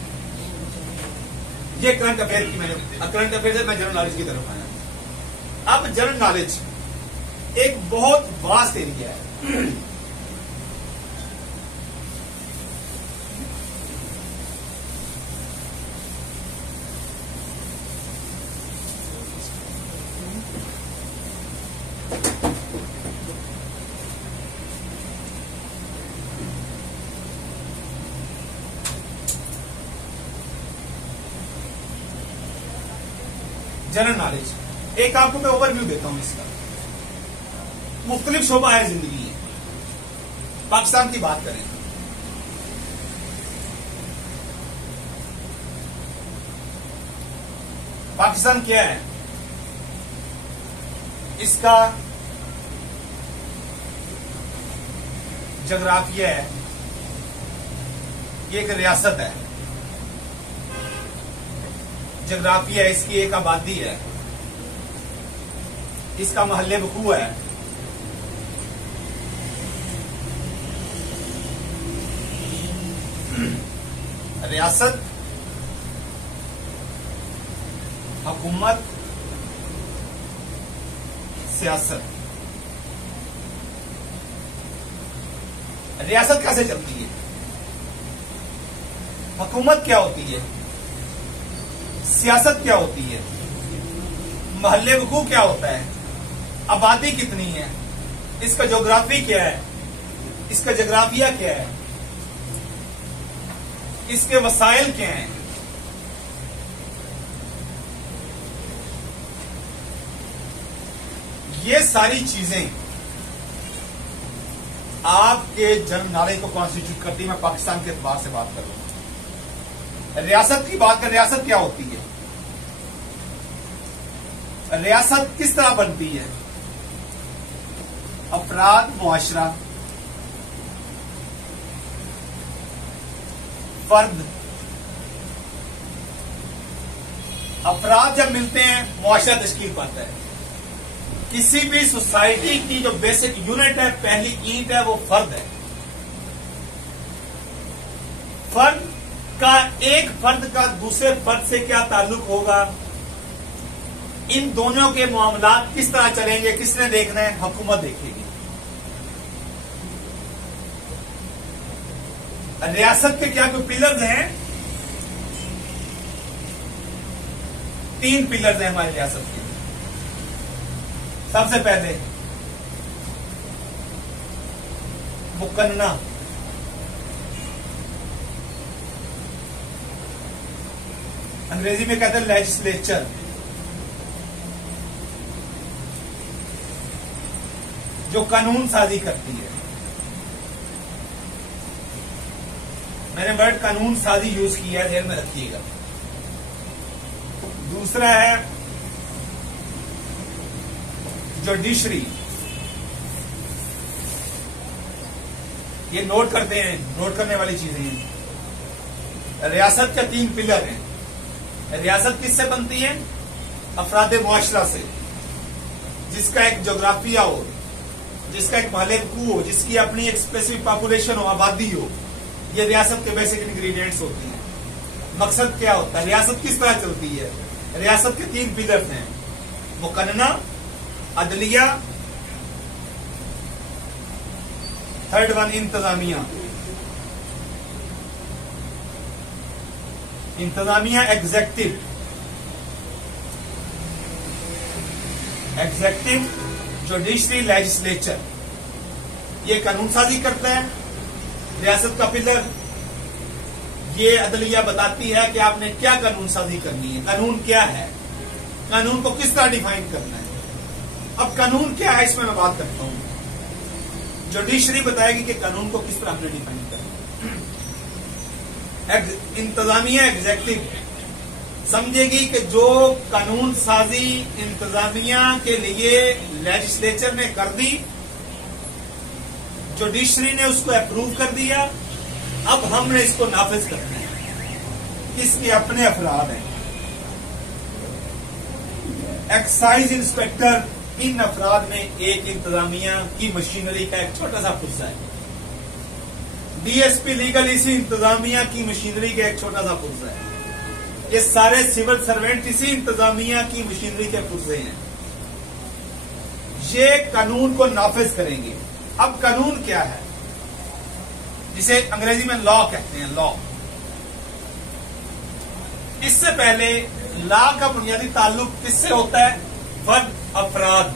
ये करंट अफेयर की मैंने, करंट अफेयर से मैं जनरल नॉलेज की तरफ आया। अब जनरल नॉलेज एक बहुत वास्ट एरिया है। जनरल नॉलेज एक आपको मैं ओवरव्यू देता हूं इसका। मुख्तलिफ शोबा है जिंदगी है। पाकिस्तान की बात करें, पाकिस्तान क्या है? इसका जोग्राफिया है, ये एक रियासत है। जोग्राफिया इसकी एक आबादी है, इसका महल्ले वकू है। रियासत, हुकूमत, सियासत। रियासत कैसे चलती है, हुकूमत क्या होती है, सियासत क्या होती है, महल्ले वकू क्या होता है, आबादी कितनी है, इसका ज्योग्राफी क्या है, इसका जोग्राफिया क्या है, इसके वसाइल क्या हैं। ये सारी चीजें आपके जन्म नाले को कॉन्स्टिट्यूट करती है। मैं पाकिस्तान के एतबार से बात कर रहा हूं। रियासत की बात करें, रियासत क्या होती है, रियासत किस तरह बनती है? अफराद, मुआशरा, फर्द। अफराद जब मिलते हैं मुआशरा तश्कील पाता है। किसी भी सोसाइटी की जो बेसिक यूनिट है, पहली ईंट है, वो फर्द है। फर्द का, एक फर्द का दूसरे फर्द से क्या ताल्लुक होगा, इन दोनों के मामलात किस तरह चलेंगे, किसने देखना है? हुकूमत देखेगी। रियासत के क्या कोई पिलर्स हैं? 3 पिलर्स हैं हमारी रियासत के। सबसे पहले मुकन्ना, अंग्रेजी में कहते हैं लेजिस्लेचर। जो कानून साजी करती है। मैंने वर्ड कानून साजी यूज किया है, ध्यान में रखिएगा। दूसरा है जुडिशरी। ये नोट करते हैं, नोट करने वाली चीजें हैं। रियासत के 3 पिलर हैं। रियासत किससे बनती है? अफराद मुआशरा से, जिसका एक जोग्राफिया हो, जिसका एक महल्ले वकू हो, जिसकी अपनी एक स्पेसिफिक पॉपुलेशन हो, आबादी हो। ये रियासत के बेसिक इंग्रेडिएंट्स होती हैं। मकसद क्या होता है? रियासत किस तरह चलती है? रियासत के 3 पिलर्स हैं, मुकन्ना, अदलिया, थर्ड वन इंतजामिया। इंतजामिया एग्जेक्टिव, जुडिशरी, लेजिस्लेचर। ये कानून साजी करता है। रियासत का पिलर, ये अदलिया बताती है कि आपने क्या कानून साजी करनी है, कानून क्या है, कानून को किस तरह डिफाइन करना है। अब कानून क्या है, इसमें मैं बात करता हूं। जुडिशरी बताएगी कि कानून को किस तरह हमने डिफाइन करना है। इंतजामिया एग्जेक्टिव समझेगी कि जो कानून साजी इंतजामिया के लिए लेजिस्लेचर ने कर दी, जुडिशरी ने उसको अप्रूव कर दिया, अब हमने इसको नाफिज करना है। इसके अपने अफराद हैं। एक्साइज इंस्पेक्टर इन अफराद में एक इंतजामिया की मशीनरी का एक छोटा सा पुर्जा है। डीएसपी लीगल इसी इंतजामिया की मशीनरी का एक छोटा सा पुर्जा है। ये सारे सिविल सर्वेंट इसी इंतजामिया की मशीनरी के पुर्जे हैं। ये कानून को नाफिज करेंगे। अब कानून क्या है, जिसे अंग्रेजी में लॉ कहते हैं, लॉ। इससे पहले लॉ का बुनियादी ताल्लुक किससे होता है? फर्द, अफराद।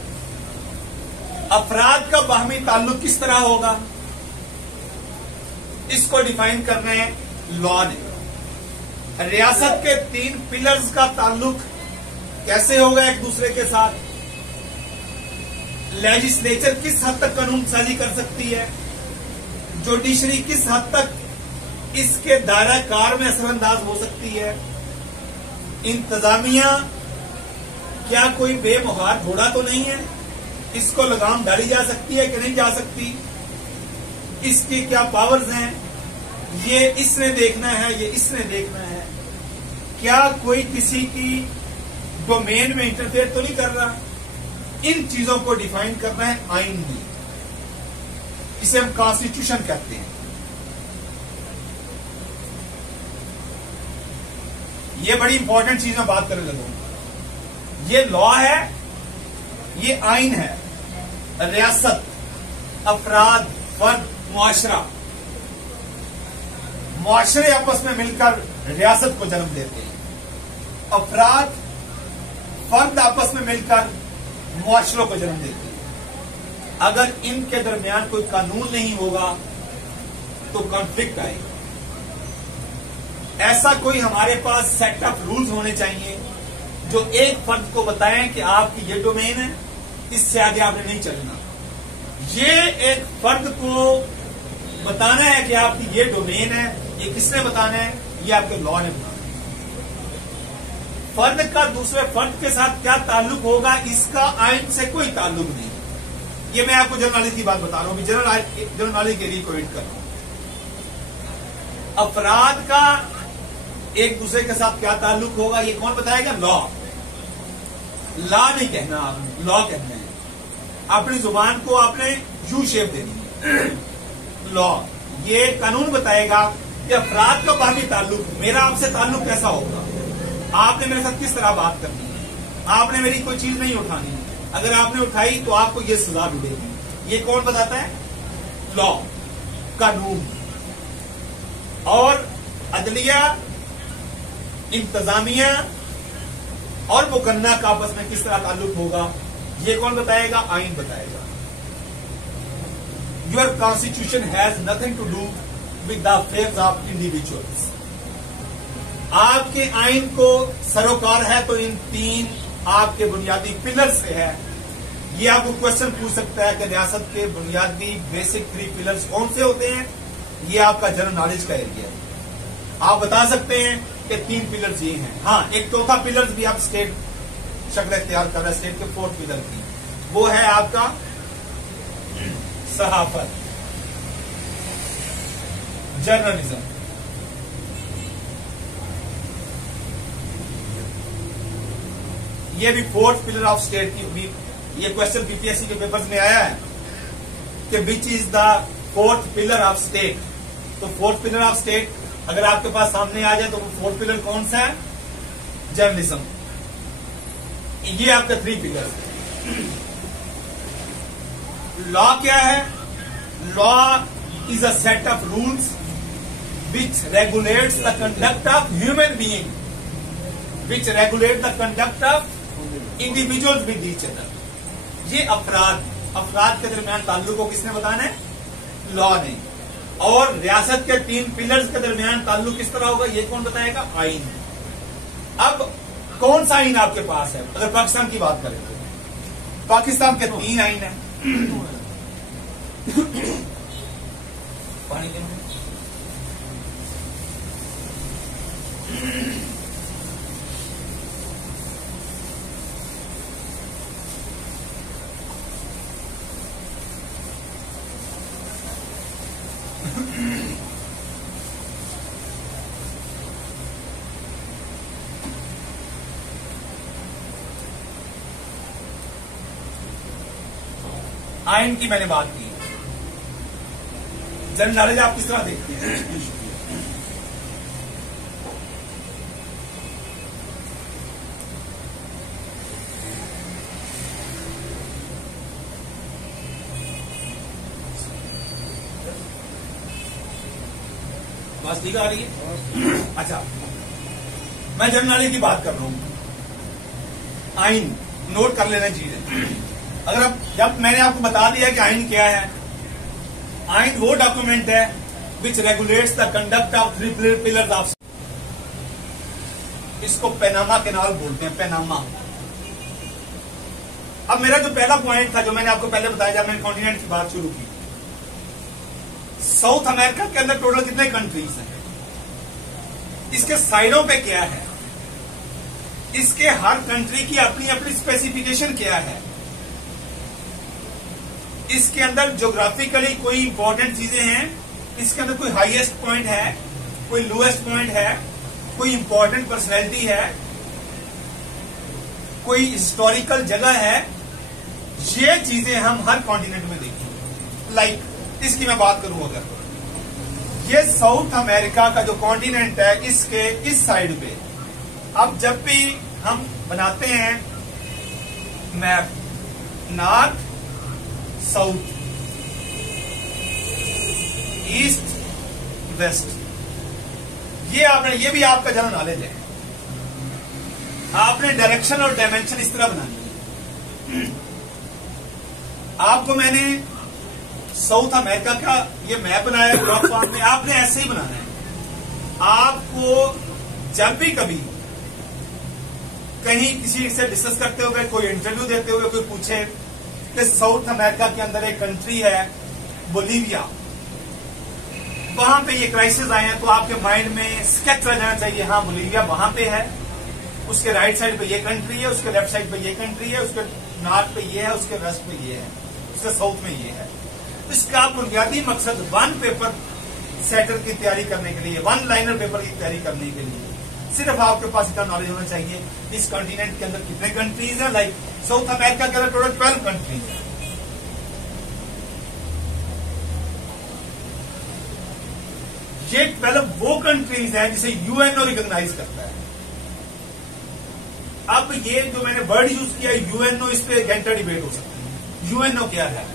अफराद का बाहमी ताल्लुक किस तरह होगा, इसको डिफाइन करना है लॉ ने। रियासत के 3 पिलर्स का ताल्लुक कैसे होगा एक दूसरे के साथ? लेजिस्लेचर किस हद तक कानून साजी कर सकती है, जुडिशरी किस हद तक इसके दायरा कार में असरअंदाज हो सकती है, इंतजामिया क्या कोई बेमुहार घोड़ा तो नहीं है इसको लगाम डाली जा सकती है कि नहीं जा सकती, इसके क्या पावर्स हैं, ये इसने देखना है, ये इसने देखना है। क्या कोई किसी की डोमेन में इंटरफेयर तो नहीं कर रहा। इन चीजों को डिफाइन करना है आइन में, इसे हम कॉन्स्टिट्यूशन कहते हैं। ये बड़ी इंपॉर्टेंट चीज मैं बात करने लगूंगा। ये लॉ है, ये आइन है। रियासत, अफराद, फर्द, मुआशरा, मुआशरे आपस में मिलकर रियासत को जन्म देते हैं। अफराद, फर्द आपस में मिलकर मुआशरों को जन्म देते हैं। अगर इनके दरमियान कोई कानून नहीं होगा तो कॉन्फ्लिक्ट आएगा। ऐसा कोई हमारे पास सेट ऑफ रूल्स होने चाहिए जो एक फर्द को बताएं कि आपकी ये डोमेन है, इससे आगे आपने नहीं चलना। ये एक फर्द को बताना है कि आपकी ये डोमेन है, ये किसने बताना है, ये आपके लॉ ने बताना है। फर्द का दूसरे फर्द के साथ क्या ताल्लुक होगा, इसका आइन से कोई ताल्लुक नहीं। ये मैं आपको जनरल नॉलेज की बात बता रहा हूं, जनरल नॉलेज के लिए कोविड कर रहा हूं। अफराद का एक दूसरे के साथ क्या ताल्लुक होगा, ये कौन बताएगा, लॉ। लॉ नहीं कहना आपने, लॉ कहना है। अपनी जुबान को आपने यू शेप देनी है। लॉ, ये कानून बताएगा कि अफराद का बाहमी ताल्लुक, मेरा आपसे ताल्लुक कैसा होगा, आपने मेरे साथ किस तरह बात करनी है, आपने मेरी कोई चीज नहीं उठानी, अगर आपने उठाई तो आपको ये सजा मिलेगी। ये कौन बताता है, लॉ, कानून। और अदलिया, इंतजामिया और मुकन्ना का आपस में किस तरह ताल्लुक होगा, ये कौन बताएगा, आइन बताएगा। Your constitution has nothing to do with the affairs of individuals. आपके आइन को सरोकार है तो इन तीन आपके बुनियादी पिलर से है। ये आपको क्वेश्चन पूछ सकता है कि रियासत के बुनियादी बेसिक 3 पिलर्स कौन से होते हैं। ये आपका जनरल नॉलेज का एरिया है। आप बता सकते हैं कि 3 पिलर्स ये हैं। हाँ, एक चौथा पिलर भी आप स्टेट शक्ल इख्तियार कर रहे हैं, स्टेट के 4th पिलर की, वो है आपका सहाफत, जर्नलिज्म। ये भी 4th पिलर ऑफ स्टेट की भी, ये क्वेश्चन बीपीएससी के पेपर्स में आया है कि which is the 4th pillar of state. तो 4th पिलर ऑफ स्टेट अगर आपके पास सामने आ जाए तो 4th पिलर कौन सा है, जर्नलिज्म। ये आपका 3 पिलर। लॉ क्या है, law is a set of rules which regulates the conduct of human being, which regulate the conduct of individuals with each other. ये अफराद के दरमियान ताल्लुक को किसने बताना है, लॉ ने। और रियासत के 3 पिलर्स के दरमियान ताल्लुक किस तरह होगा, ये कौन बताएगा, आइन। अब कौन सा आइन आपके पास है, अगर पाकिस्तान की बात करें तो पाकिस्तान के 3 आइन है। पानी के आइन की मैंने बात की। जनरल नॉलेज आप किस तरह देखते हैं, बात ठीक आ रही है। अच्छा, मैं जनरल नॉलेज की बात कर रहा हूं। आइन नोट कर लेना चाहिए। अगर आप, जब मैंने आपको बता दिया कि आइन क्या है, आइन वो डॉक्यूमेंट है which regulates the conduct of 3 pillars of, इसको पैनामा कैनाल बोलते हैं, पैनामा। अब मेरा जो पहला पॉइंट था, जो मैंने आपको पहले बताया जब मैंने कॉन्टिनेंट की बात शुरू की, साउथ अमेरिका के अंदर टोटल कितने कंट्रीज हैं, इसके साइडों पे क्या है, इसके हर कंट्री की अपनी अपनी स्पेसिफिकेशन क्या है, इसके अंदर ज्योग्राफिकली कोई इंपॉर्टेंट चीजें हैं, इसके अंदर कोई हाईएस्ट पॉइंट है, कोई लोएस्ट पॉइंट है, कोई इंपॉर्टेंट पर्सनैलिटी है, कोई हिस्टोरिकल जगह है। ये चीजें हम हर कॉन्टिनेंट में देखेंगे। लाइक इसकी मैं बात करूं, अगर ये साउथ अमेरिका का जो कॉन्टिनेंट है, इसके इस साइड पे अब जब भी हम बनाते हैं map, north south east west, ये भी आपका जनरल नॉलेज है। आपने डायरेक्शन और डायमेंशन इस तरह बनानी है। आपको मैंने साउथ अमेरिका का ये मैप बनाया ब्लॉक फॉर्म में, आपने ऐसे ही बनाना है। आपको जब भी कभी कहीं किसी से डिस्कस करते हुए, कोई इंटरव्यू देते हुए कोई पूछे कि साउथ अमेरिका के अंदर एक कंट्री है बोलीविया, वहां पे ये क्राइसिस आए हैं, तो आपके माइंड में स्केच रह जाना चाहिए, हाँ बोलीविया वहां पे है, उसके राइट साइड पे ये कंट्री है, उसके लेफ्ट साइड पे ये कंट्री है, उसके नॉर्थ पे ये है, उसके वेस्ट पे ये है, उसके साउथ में ये है। इसका बुनियादी मकसद वन पेपर सेटर की तैयारी करने के लिए, वन लाइनर पेपर की तैयारी करने के लिए सिर्फ आपके पास इतना नॉलेज होना चाहिए इस कॉन्टिनेंट के अंदर कितने कंट्रीज है। लाइक साउथ अमेरिका के अंदर टोटल 12 कंट्रीज है। ये 12 वो कंट्रीज है जिसे यूएनओ रिकॉग्नाइज करता है। अब ये जो मैंने वर्ड यूज किया यूएनओ, इस पे घंटा डिबेट हो सकती है। यूएनओ क्या है?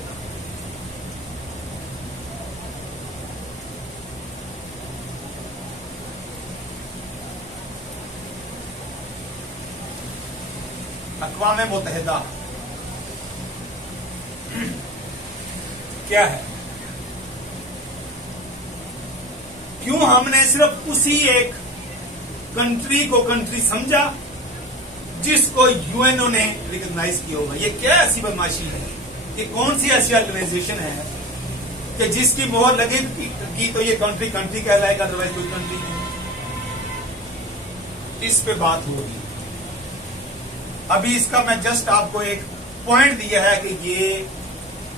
अक़वाम मुत्तहिदा क्या है? क्यों हमने सिर्फ उसी एक कंट्री को कंट्री समझा जिसको यूएनओ ने रिकॉग्नाइज किया होगा? ये क्या ऐसी बदमाशी है? ये कौन सी ऐसी ऑर्गेनाइजेशन है कि जिसकी मोहर लगेगी तो ये कंट्री कंट्री कहलाएगा, अदरवाइज कोई कंट्री नहीं। इस पे बात होगी। अभी इसका मैं जस्ट आपको एक पॉइंट दिया है कि ये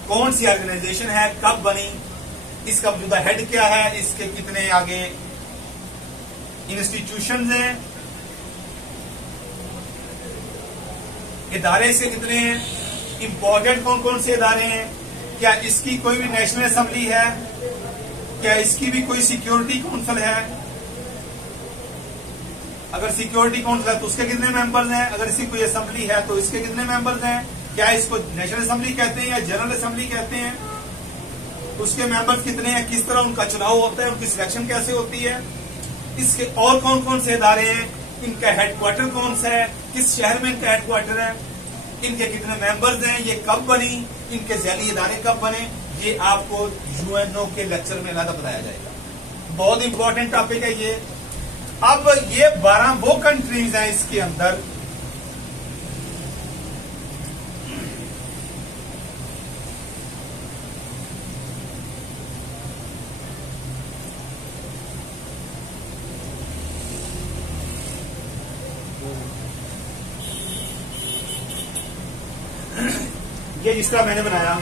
कौन सी ऑर्गेनाइजेशन है, कब बनी, इसका मौजूदा हेड क्या है, इसके कितने आगे इंस्टीट्यूशंस हैं, इदारे से कितने हैं, इंपॉर्टेंट कौन कौन से इदारे हैं, क्या इसकी कोई भी नेशनल असेंबली है, क्या इसकी भी कोई सिक्योरिटी काउंसिल है, अगर सिक्योरिटी काउंसिल है तो उसके कितने मेंबर्स हैं, अगर इसकी कोई असेंबली है तो इसके कितने मेंबर्स हैं, क्या इसको नेशनल असेंबली कहते हैं या जनरल असेंबली कहते हैं, उसके मेंबर्स कितने हैं, किस तरह उनका चुनाव होता है, उनकी सिलेक्शन कैसे होती है, इसके और कौन कौन से इदारे हैं, इनका हेडक्वार्टर कौन सा है, किस शहर में इनका हेडक्वार्टर है, इनके कितने मेंबर्स हैं, ये कब बनी, इनके जैली इदारे कब बने, ये आपको यूएनओ के लेक्चर में अलग बताया जाएगा। बहुत इंपॉर्टेंट टॉपिक है ये। अब ये 12 वो कंट्रीज हैं इसके अंदर ये जिस तरह मैंने बनाया,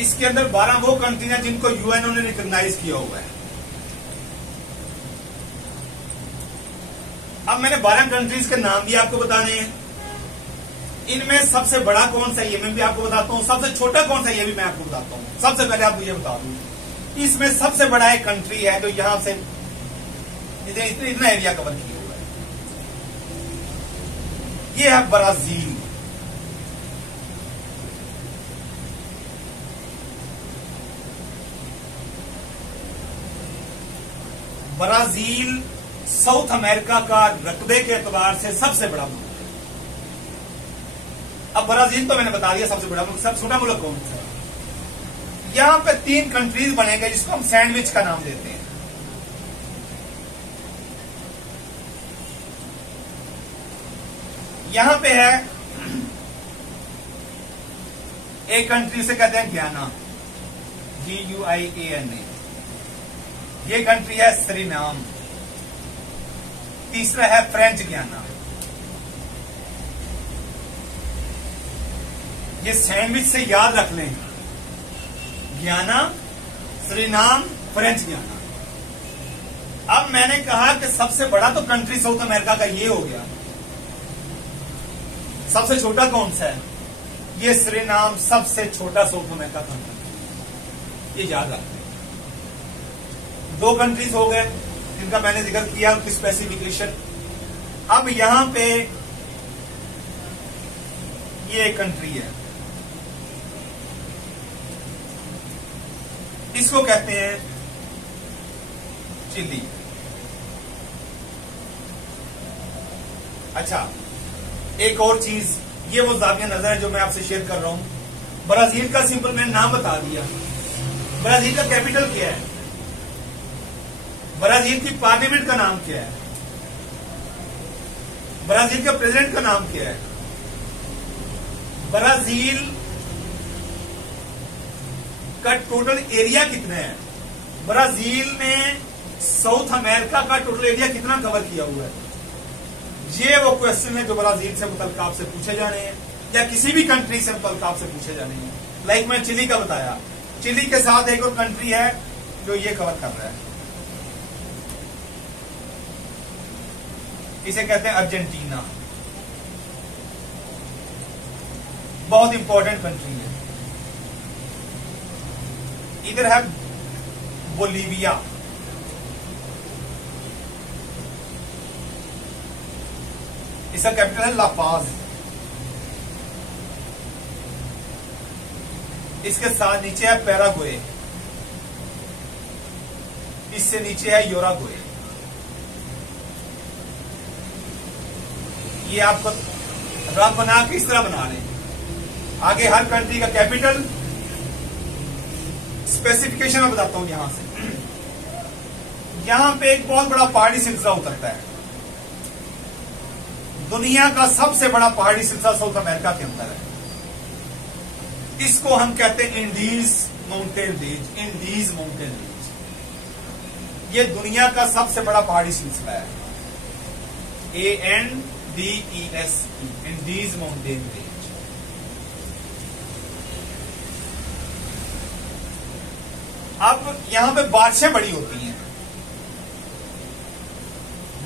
इसके अंदर 12 वो कंट्री हैं जिनको यूएनओ ने रिकॉग्नाइज किया हुआ है। अब मैंने 12 कंट्रीज के नाम भी आपको बताने हैं। इनमें सबसे बड़ा कौन सा, ये मैं भी आपको बताता हूं, सबसे छोटा कौन सा, ये भी मैं आपको बताता हूं। सबसे पहले आपको ये बता दूं, इसमें सबसे बड़ा एक कंट्री है जो यहां से इतना एरिया कवर किया हुआ है, ये है ब्राजील। ब्राजील साउथ अमेरिका का रकबे के एतबार से सबसे बड़ा मुल्क है। अब ब्राजील तो मैंने बता दिया सबसे बड़ा मुल्क। सबसे छोटा मुल्क कौन सा है? यहां पे 3 कंट्रीज बनेंगे जिसको हम सैंडविच का नाम देते हैं। यहां पे है एक कंट्री से कहते हैं गयाना, GUIANA। ये कंट्री है सरीनाम। तीसरा है फ्रेंच गियाना। ये सैंडविच से याद रख लें, गियाना, सरीनाम, फ्रेंच गियाना। अब मैंने कहा कि सबसे बड़ा तो कंट्री साउथ अमेरिका का ये हो गया, सबसे छोटा कौन सा है? ये सरीनाम सबसे छोटा साउथ अमेरिका कंट्री, ये याद रखते हैं। 2 कंट्रीज हो गए जिनका मैंने जिक्र किया, उनकी स्पेसिफिकेशन। अब यहां पे ये एक कंट्री है, इसको कहते हैं चिली। अच्छा, एक और चीज, ये वो जाविया नजर है जो मैं आपसे शेयर कर रहा हूं। ब्राजील का सिंपल मैंने नाम बता दिया। ब्राजील का कैपिटल क्या है? ब्राजील की पार्लियामेंट का नाम क्या है? ब्राजील के प्रेसिडेंट का नाम क्या है? ब्राजील का टोटल एरिया कितना है? ब्राजील ने साउथ अमेरिका का टोटल एरिया कितना कवर किया हुआ है? ये वो क्वेश्चन है जो ब्राजील से मुतल्लिक आपसे पूछे जाने हैं, या किसी भी कंट्री से मुतल्लिक आपसे पूछे जाने हैं। लाइक मैं चिली का बताया, चिली के साथ एक और कंट्री है जो ये कवर कर रहा है, इसे कहते हैं अर्जेंटीना। बहुत इंपॉर्टेंट कंट्री है। इधर है बोलीविया, इसका कैपिटल है ला पाज। इसके साथ नीचे है पैराग्वे, इससे नीचे है यूराग्वे। ये आपको रफ बना के इस तरह बना लें। आगे हर कंट्री का कैपिटल, स्पेसिफिकेशन मैं बताता हूं यहां से। यहां पे एक बहुत बड़ा पहाड़ी सिलसिला उतरता है। दुनिया का सबसे बड़ा पहाड़ी सिलसिला साउथ अमेरिका के अंदर है। इसको हम कहते हैं Indies mountain range. Indies mountain range ये दुनिया का सबसे बड़ा पहाड़ी सिलसिला है। ANDES, Indies mountain range. अब यहां पे बारिशें बड़ी होती हैं,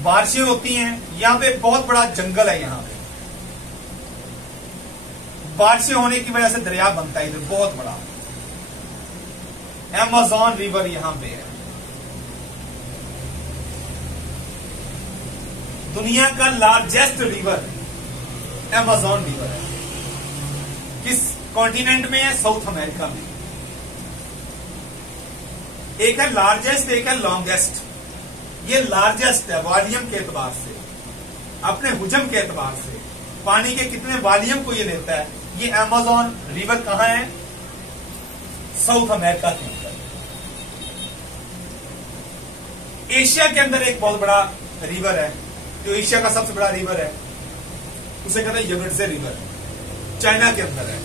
बारिशें होती हैं। यहां पे बहुत बड़ा जंगल है। यहां पे बारिशें होने की वजह से दरिया बनता है इधर बहुत बड़ा। अमेज़न रिवर यहां पे है। दुनिया का लार्जेस्ट रिवर अमेज़न रिवर है। किस कॉन्टिनेंट में है? साउथ अमेरिका में। एक है लार्जेस्ट, एक है लॉन्गेस्ट। ये लार्जेस्ट है वॉल्यूम के एतबार से, अपने हुजम के एतबार से, पानी के कितने वॉल्यूम को ये लेता है। ये अमेज़न रिवर कहां है? साउथ अमेरिका के अंदर। एशिया के अंदर एक बहुत बड़ा रिवर है, जो एशिया का सबसे बड़ा रिवर है, उसे कहते हैं यंगत्से रिवर, चाइना के अंदर है।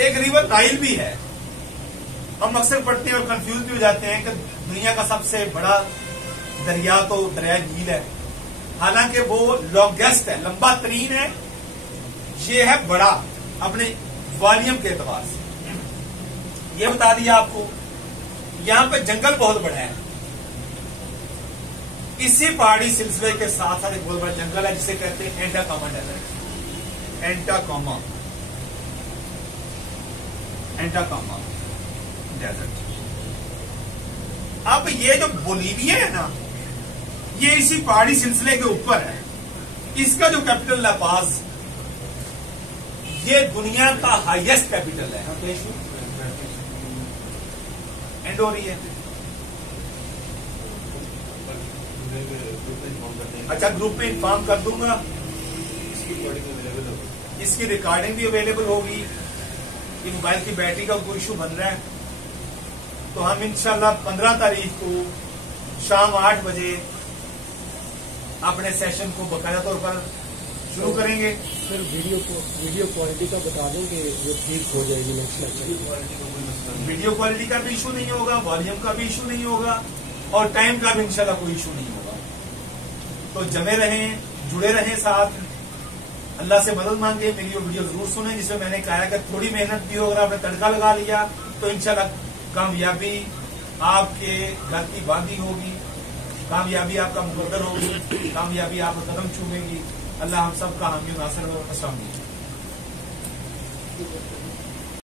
एक रिवर नाइल भी है। हम अक्सर पढ़ते हैं और कंफ्यूज भी हो जाते हैं कि दुनिया का सबसे बड़ा दरिया तो दरिया नील है, हालांकि वो लॉन्गेस्ट है, लंबा तरीन है। ये है बड़ा अपने वॉल्यूम के एतबार से। ये बता दिया आपको। यहां पे जंगल बहुत बड़ा है। इसी पहाड़ी सिलसिले के साथ साथ एक बहुत बड़ा जंगल है जिसे कहते हैं एंटाकामा डेजर्ट। एंटाकामा डेजर्ट। अब ये जो बोलीविया है ना, ये इसी पहाड़ी सिलसिले के ऊपर है। इसका जो कैपिटल ला पाज, ये दुनिया का हाईएस्ट कैपिटल है। एंड हो रही है। अच्छा, ग्रुप में इन्फॉर्म कर दूंगा। इसकी रिकॉर्डिंग भी अवेलेबल होगी। कि मोबाइल की बैटरी का कोई इशू बन रहा है तो हम इंशाल्लाह 15 तारीख को शाम 8 बजे अपने सेशन को बकायदा तौर पर शुरू करेंगे। सर वीडियो क्वालिटी का बता दें कि वो ठीक हो जाएगी नेक्स्ट लेक्चर। वीडियो क्वालिटी का भी इशू नहीं होगा, वॉल्यूम का भी इशू नहीं होगा, और टाइम का भी इंशाल्लाह कोई इशू नहीं होगा। तो जमे रहें, जुड़े रहें साथ, अल्लाह से मदद मांगे, मेरी वो वीडियो जरूर सुने जिसमें मैंने कहा कि थोड़ी मेहनत भी हो, अगर आपने तड़का लगा लिया तो इंशाल्लाह कामयाबी आपके घर की बांधी होगी, कामयाबी आपका मुकद्दर होगी, कामयाबी आपका कदम छूमेगी। अल्लाह हम सब का हामी नासिर और आमीन।